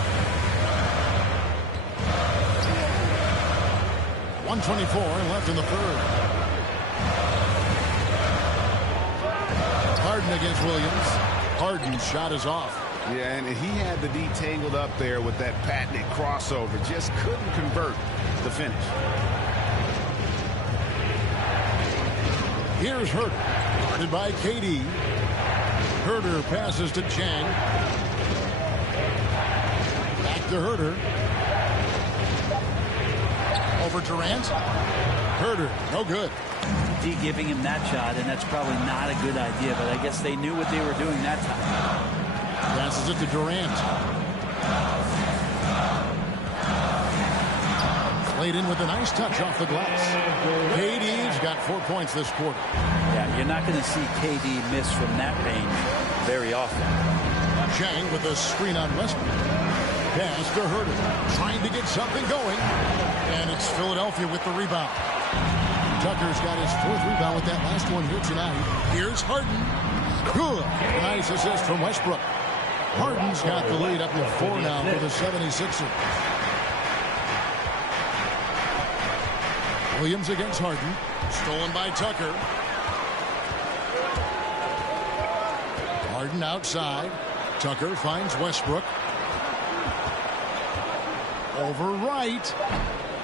1:24 left in the third. Harden against Williams. Harden's shot is off. Yeah, and he had the D tangled up there with that patented crossover. Just couldn't convert the finish. Here's Herter, guarded by KD. Herter passes to Jang. Back to Herter. Over Durant. Herter, no good. D giving him that shot, and that's probably not a good idea, but I guess they knew what they were doing that time. Passes it to Durant. Played in with a nice touch off the glass. KD's got 4 points this quarter. Yeah, you're not going to see KD miss from that range very often. Jang with a screen on Westbrook. Pass to Herter. Trying to get something going. And it's Philadelphia with the rebound. Tucker's got his 4th rebound with that last one here tonight. Here's Harden. Good. Nice assist from Westbrook. Harden's got the lead up to 4 now for the 76ers. Williams against Harden. Stolen by Tucker. Harden outside. Tucker finds Westbrook. Over Wright.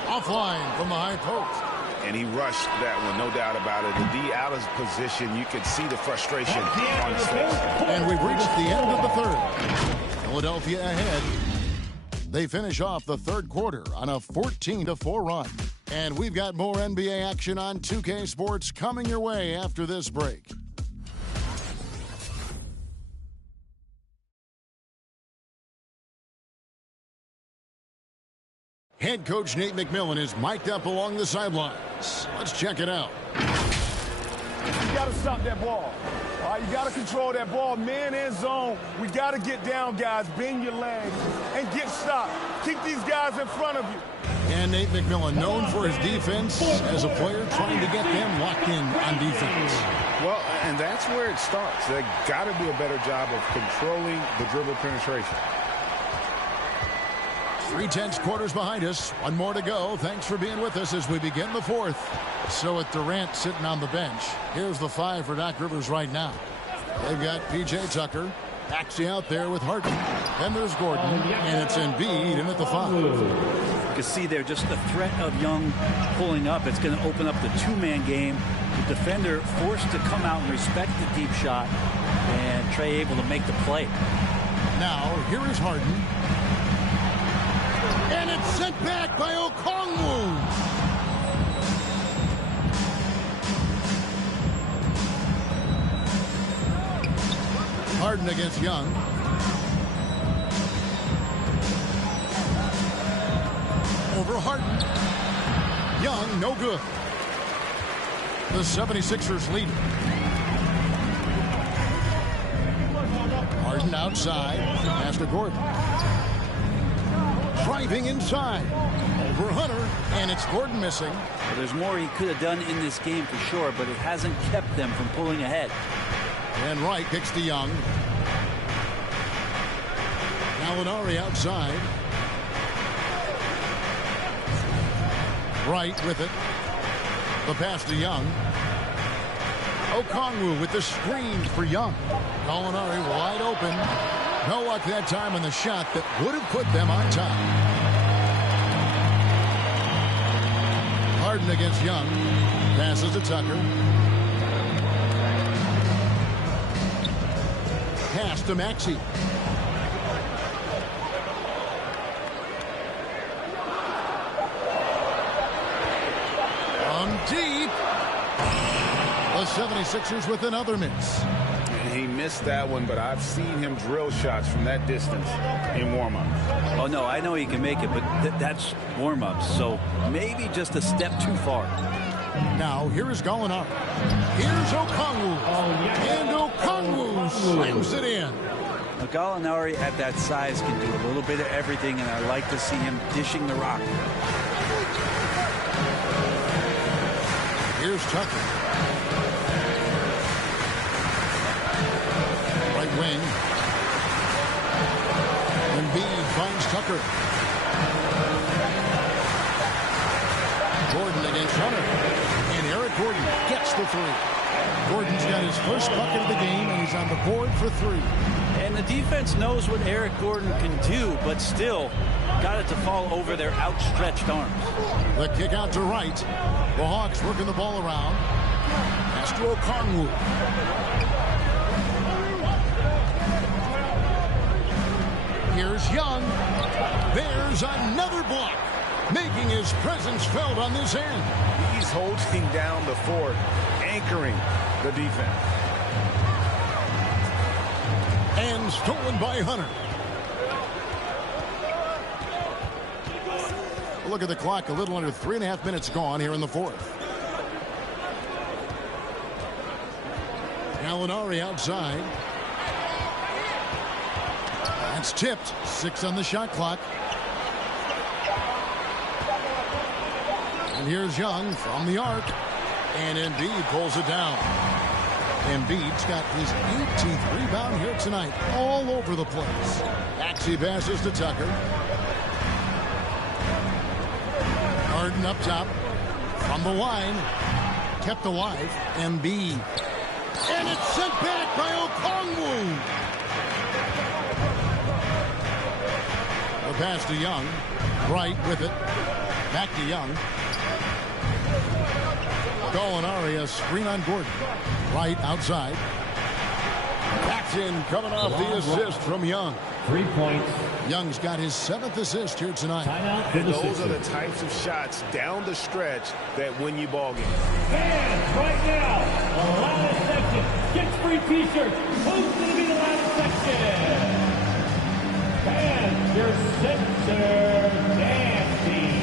Offline from the high post. And he rushed that one, no doubt about it. The D out of position, you could see the frustration on his face. And we've reached the end of the third. Philadelphia ahead. They finish off the third quarter on a 14-4 run. And we've got more NBA action on 2K Sports coming your way after this break. Head coach Nate McMillan is mic'd up along the sidelines. Let's check it out. You got to stop that ball. All right, you got to control that ball. Man in zone. We got to get down, guys. Bend your legs and get stopped. Keep these guys in front of you. And Nate McMillan, known for his defense as a player trying to get them locked in on defense. Well, and that's where it starts. They got to do a better job of controlling the dribble penetration. 3/10 quarters behind us. One more to go. Thanks for being with us as we begin the fourth. So with Durant sitting on the bench, here's the 5 for Doc Rivers right now. They've got P.J. Tucker. Maxey out there with Harden. Then there's Gordon. And it's Embiid in at the 5. You can see there just the threat of Young pulling up. It's going to open up the two-man game. The defender forced to come out and respect the deep shot. And Trae able to make the play. Now, here is Harden. And it's sent back by Okongwu. Harden against Young. Over Harden. Young, no good. The 76ers lead. Harden outside. Pass to Gordon. Driving inside. Over Hunter. And it's Gordon missing. Well, there's more he could have done in this game for sure, but it hasn't kept them from pulling ahead. And Wright kicks to Young. Gallinari outside. Wright with it. The pass to Young. Okongwu with the screen for Young. Gallinari wide open. No luck that time on the shot that would have put them on top. Harden against Young. Passes to Tucker. Pass to Maxey. From deep. The 76ers with another miss. He missed that one, but I've seen him drill shots from that distance in warm-ups. Oh, no, I know he can make it, but that's warm-ups, so maybe just a step too far. Now, here is Gallinari. Here's Okongwu. And Okongwu slams it in. Now, Gallinari at that size can do a little bit of everything, and I like to see him dishing the rock. Here's Tucker. Right wing. Embiid finds Tucker. Gordon against Hunter. And Eric Gordon gets the 3. Gordon's got his first bucket of the game, and he's on the board for 3. And the defense knows what Eric Gordon can do, but still got it to fall over their outstretched arms. The kick out to Wright. The Hawks working the ball around. Pass to Okongwu. Here's Young. There's another block, making his presence felt on this end. He's holding down the fort, anchoring the defense. And stolen by Hunter. Look at the clock, a little under 3.5 minutes gone here in the fourth. Gallinari outside. That's tipped. 6 on the shot clock. And here's Young from the arc. And Embiid pulls it down. Embiid's got his 18th rebound here tonight. All over the place. Maxey passes to Tucker. Harden up top. From the line, kept alive, Embiid. And it's sent back by Okongwu. The pass to Young. Wright with it. Back to Young. Gallinari, a screen on Gordon. Wright outside. Paxson coming off the assist from Young. 3 points. Young's got his 7th assist here tonight. And those are the types of shots down the stretch that win you ball games. Fans, right now, Atlanta section gets free T-shirts. Who's going to be the Atlanta section? Fans, your Sixers dance team.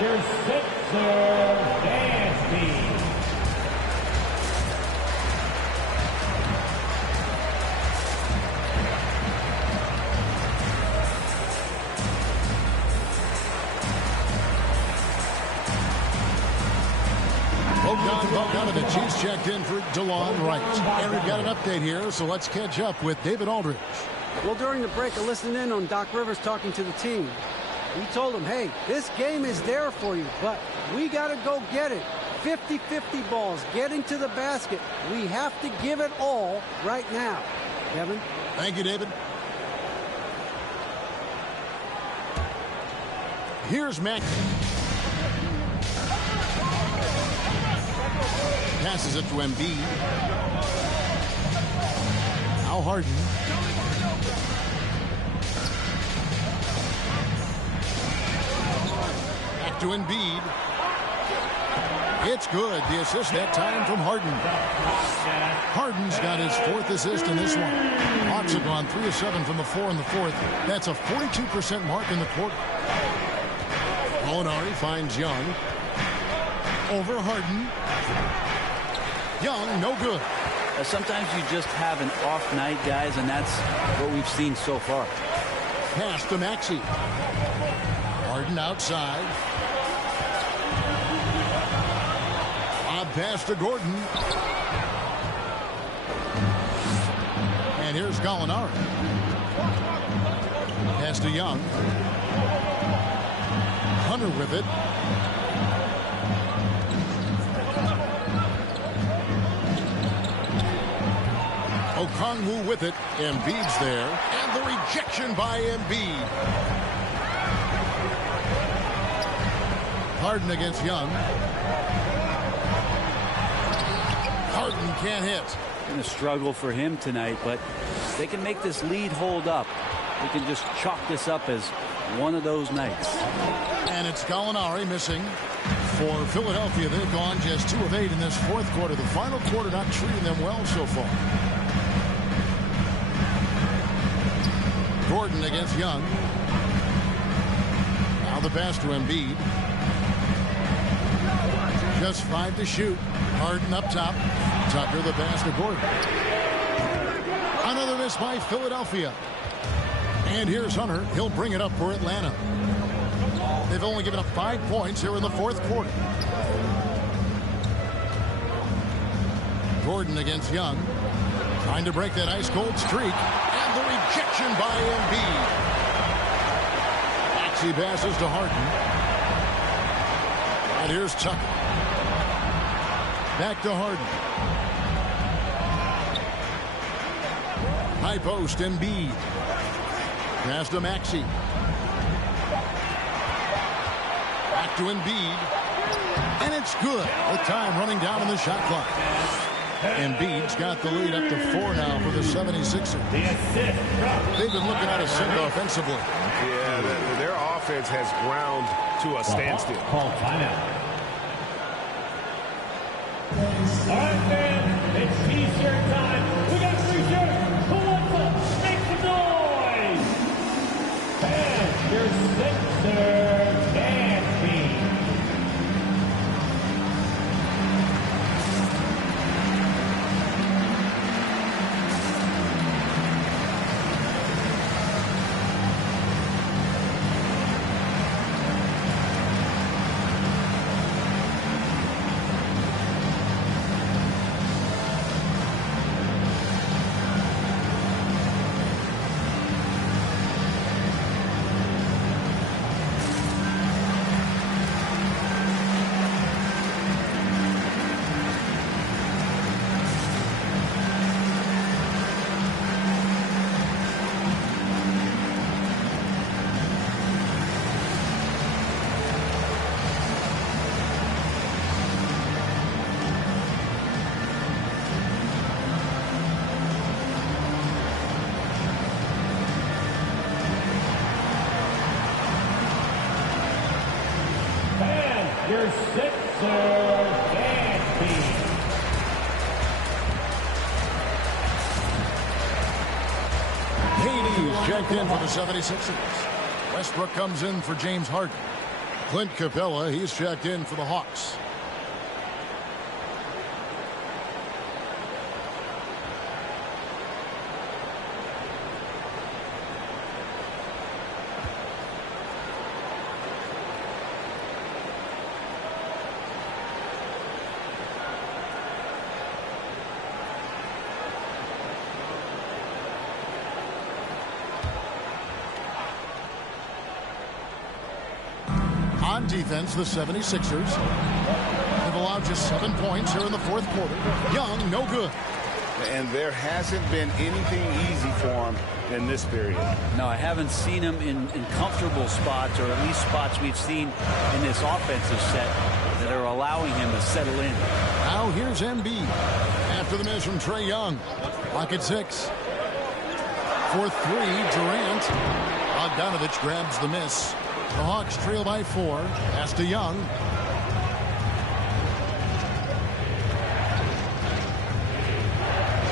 Your Sixers dance team. Bogdanovich, he's checked in for DeLon Wright. And we've got an update here, so let's catch up with David Aldridge. Well, during the break, I listened in on Doc Rivers talking to the team. He told them, hey, this game is there for you, but we got to go get it. 50-50 balls, getting to the basket. We have to give it all right now. Kevin? Thank you, David. Here's Mack. Passes it to Embiid. Now Harden. To Embiid. It's good. The assist that time from Harden. Harden's got his 4th assist in this one. Hawks have gone 3 of 7 from the 4 in the 4th. That's a 42% mark in the quarter. Gallinari finds Young. Over Harden. Young, no good. Sometimes you just have an off night, guys, and that's what we've seen so far. Pass to Maxey. Harden outside. Pass to Gordon. And here's Gallinari. Pass to Young. Hunter with it. Okongwu with it. Embiid's there. And the rejection by Embiid. Harden against Young. Harden can't hit. Going to struggle for him tonight, but they can make this lead hold up. They can just chalk this up as one of those nights. And it's Gallinari missing. For Philadelphia, they've gone just 2 of 8 in this 4th quarter. The final quarter not treating them well so far. Gordon against Young. Now the pass to Embiid. Just 5 to shoot. Harden up top. Tucker the pass to Gordon. Another miss by Philadelphia. And here's Hunter. He'll bring it up for Atlanta. They've only given up 5 points here in the 4th quarter. Gordon against Young. Trying to break that ice-cold streak. And the rejection by Embiid. Maxey passes to Harden. And here's Tucker. Back to Harden. High post, Embiid. Pass to Maxey. Back to Embiid. And it's good with time running down in the shot clock. Embiid's got the lead up to 4 now for the 76ers. They've been looking out of sync offensively. Yeah, their offense has ground to a standstill. Call timeout. All right, fans, it's T-shirt time. We got free shirts. Who wants them? Make some noise. And your Sixers dance team. Your Sixers dance team. Hades checked in for the 76ers. Westbrook comes in for James Harden. Clint Capella, he's checked in for the Hawks. On defense, the 76ers have allowed just 7 points here in the fourth quarter. Young, no good. And there hasn't been anything easy for him in this period. No, I haven't seen him in comfortable spots, or at least spots we've seen in this offensive set that are allowing him to settle in. Now here's Embiid. After the miss from Trae Young. Clock at 6. For 3, Durant. Bogdanovich grabs the miss. The Hawks trail by 4. Pass to Young.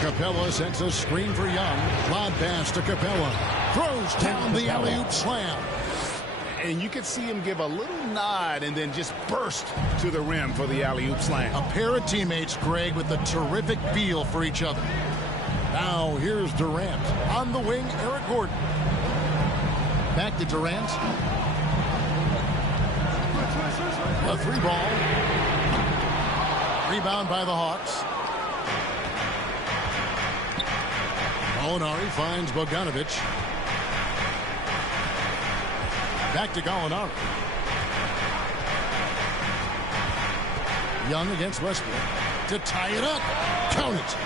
Capella sets a screen for Young. Lob pass to Capella. Throws down the alley-oop slam. And you could see him give a little nod and then just burst to the rim for the alley-oop slam. A pair of teammates, Greg, with a terrific feel for each other. Now here's Durant. On the wing, Eric Gordon. Back to Durant. A 3-ball. Rebound by the Hawks. Gallinari finds Bogdanovich. Back to Gallinari. Young against Westbrook to tie it up. Count it.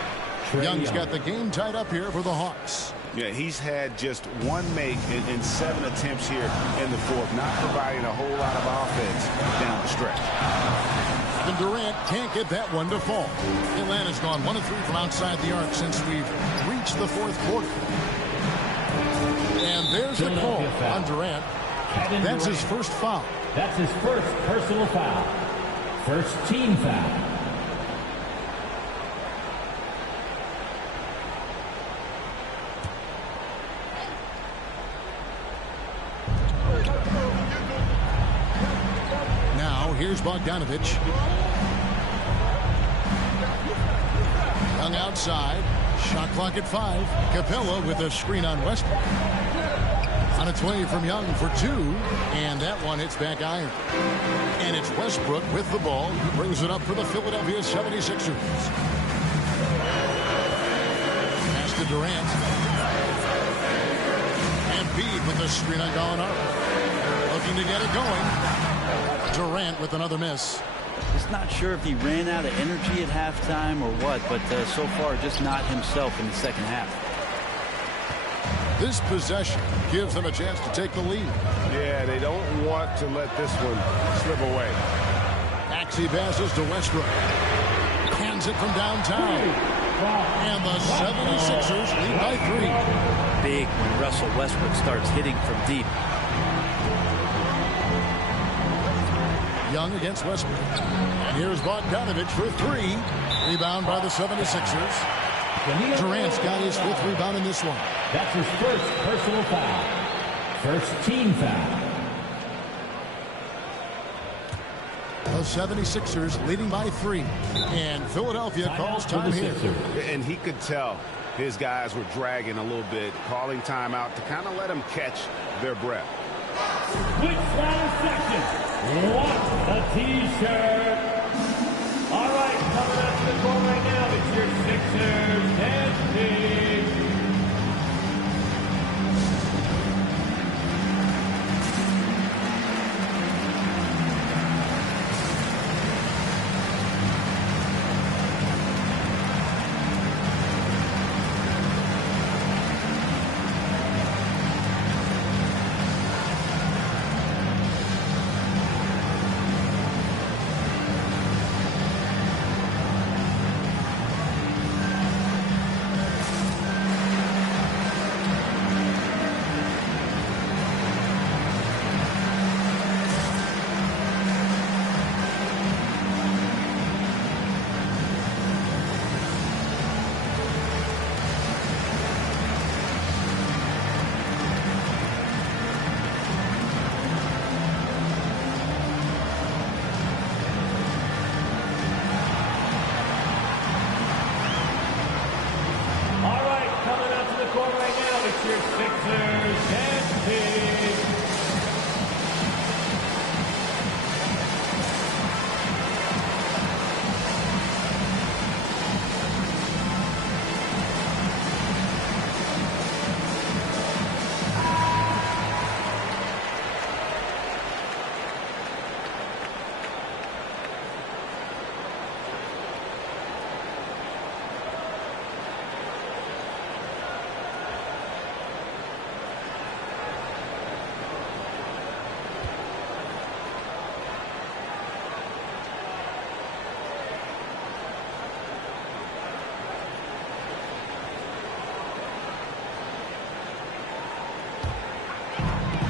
Young's got the game tied up here for the Hawks. Yeah, he's had just 1 make in 7 attempts here in the fourth, not providing a whole lot of offense down the stretch. And Durant can't get that one to fall. Atlanta's gone 1 of 3 from outside the arc since we've reached the fourth quarter. And there's the call on Durant. That's his first foul. That's his first personal foul. First team foul. Here's Bogdanovich. Young outside. Shot clock at 5. Capella with a screen on Westbrook. On its way from Young for 2. And that one hits back iron. And it's Westbrook with the ball. He brings it up for the Philadelphia 76ers. Pass to Durant. Embiid with the screen on Gallinari. Looking to get it going. Durant with another miss. Just not sure if he ran out of energy at halftime or what, but so far just not himself in the second half. This possession gives them a chance to take the lead. Yeah, they don't want to let this one slip away. He passes to Westbrook. Hands it from downtown. And the 76ers lead by 3. Big when Russell Westbrook starts hitting from deep. Young against Westbrook. Here's Bogdanovich for 3. Rebound by the 76ers. Durant's got his 5th rebound in this one. That's his first personal foul. First team foul. The 76ers leading by 3. And Philadelphia calls time here. And he could tell his guys were dragging a little bit, calling timeout to kind of let them catch their breath. Quick slide section. What a t-shirt. All right, coming out to the court right now, it's your Sixers and Kings.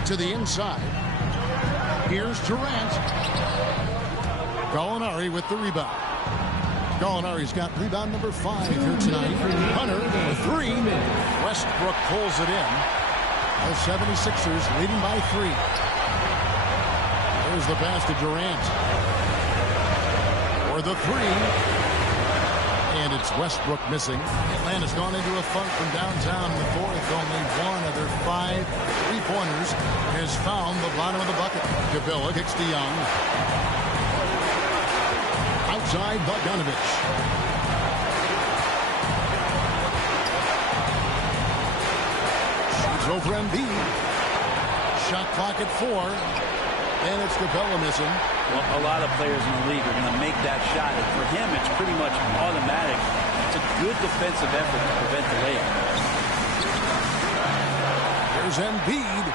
To the inside. Here's Durant. Gallinari with the rebound. Gallinari's got rebound number 5 here tonight. Hunter for 3. Westbrook pulls it in. The 76ers leading by 3. There's the pass to Durant. For the 3. And it's Westbrook missing. Atlanta's gone into a funk from downtown in the 4th. Only one of their 5 3-pointers has found the bottom of the bucket. Davila kicks to Young. Outside Bogdanovich. Shoots over Embiid. Shot clock at 4. And it's Capella missing. Well, a lot of players in the league are going to make that shot. And for him, it's pretty much automatic. It's a good defensive effort to prevent the layup. There's Embiid.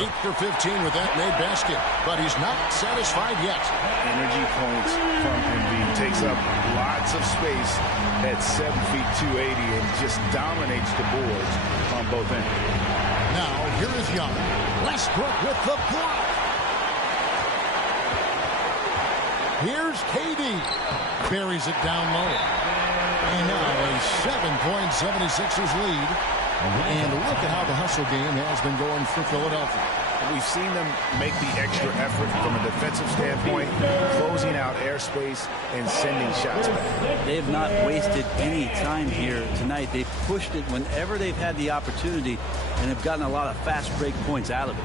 8 for 15 with that made basket. But he's not satisfied yet. Energy points from Embiid. Takes up lots of space at 7 feet 280 and just dominates the boards on both ends. Now, here is Young. Westbrook with the block. Here's KD. Buries it down low. And now a 7-point 76ers lead. And look at how the hustle game has been going for Philadelphia. We've seen them make the extra effort from a defensive standpoint, closing out airspace and sending shots back. They have not wasted any time here tonight. They've pushed it whenever they've had the opportunity and have gotten a lot of fast break points out of it.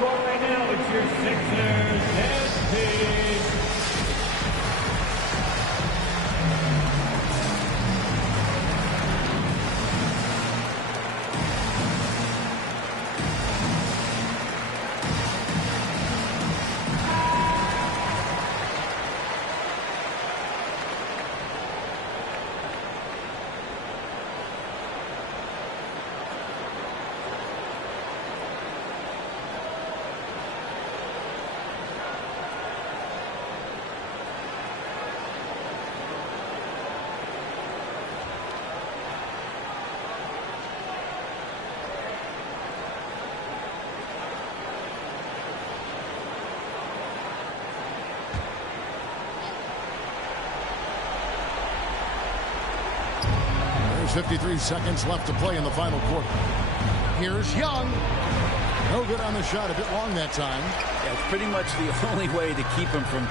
score right now, it's your Sixers and Page. There's 53 seconds left to play in the final quarter. Here's Young. No good on the shot, a bit long that time. Yeah, it's pretty much the only way to keep him from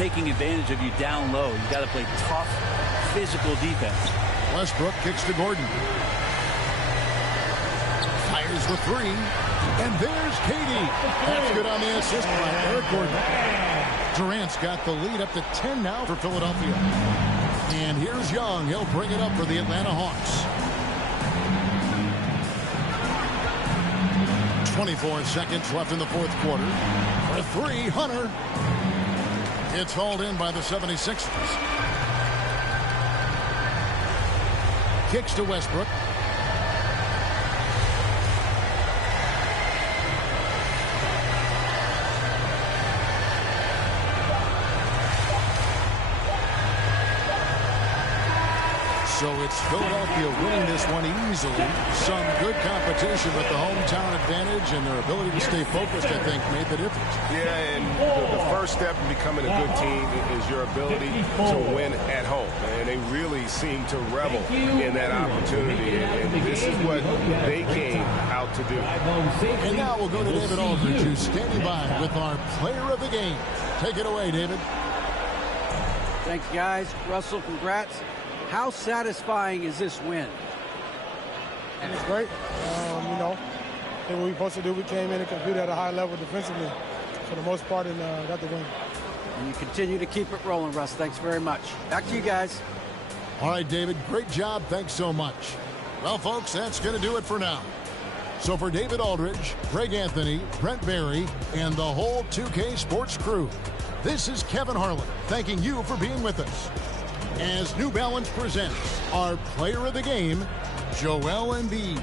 taking advantage of you down low. You got to play tough, physical defense. Westbrook kicks to Gordon. Fires with three. And there's Katie. That's good on the assist by Eric Gordon. Durant's got the lead up to 10 now for Philadelphia. And here's Young. He'll bring it up for the Atlanta Hawks. 24 seconds left in the fourth quarter. For three, Hunter. It's hauled in by the 76ers. Kicks to Westbrook. So it's Philadelphia winning this one easily. Some good competition, but the hometown advantage and their ability to stay focused, I think, made the difference. Yeah, and the first step in becoming a good team is your ability to win at home. And they really seem to revel in that opportunity. And this is what they came out to do. And now we'll go to David Aldridge, who's standing by with our player of the game. Take it away, David. Thank you, guys. Russell, congrats. How satisfying is this win? And it's great. You know, I think what we supposed to do, we came in and competed at a high level defensively for the most part and got the win. And you continue to keep it rolling, Russ. Thanks very much. Back to you guys. All right, David, great job. Thanks so much. Well, folks, that's going to do it for now. So for David Aldridge, Greg Anthony, Brent Barry, and the whole 2K Sports crew, this is Kevin Harlan thanking you for being with us. As New Balance presents our player of the game, Joel Embiid.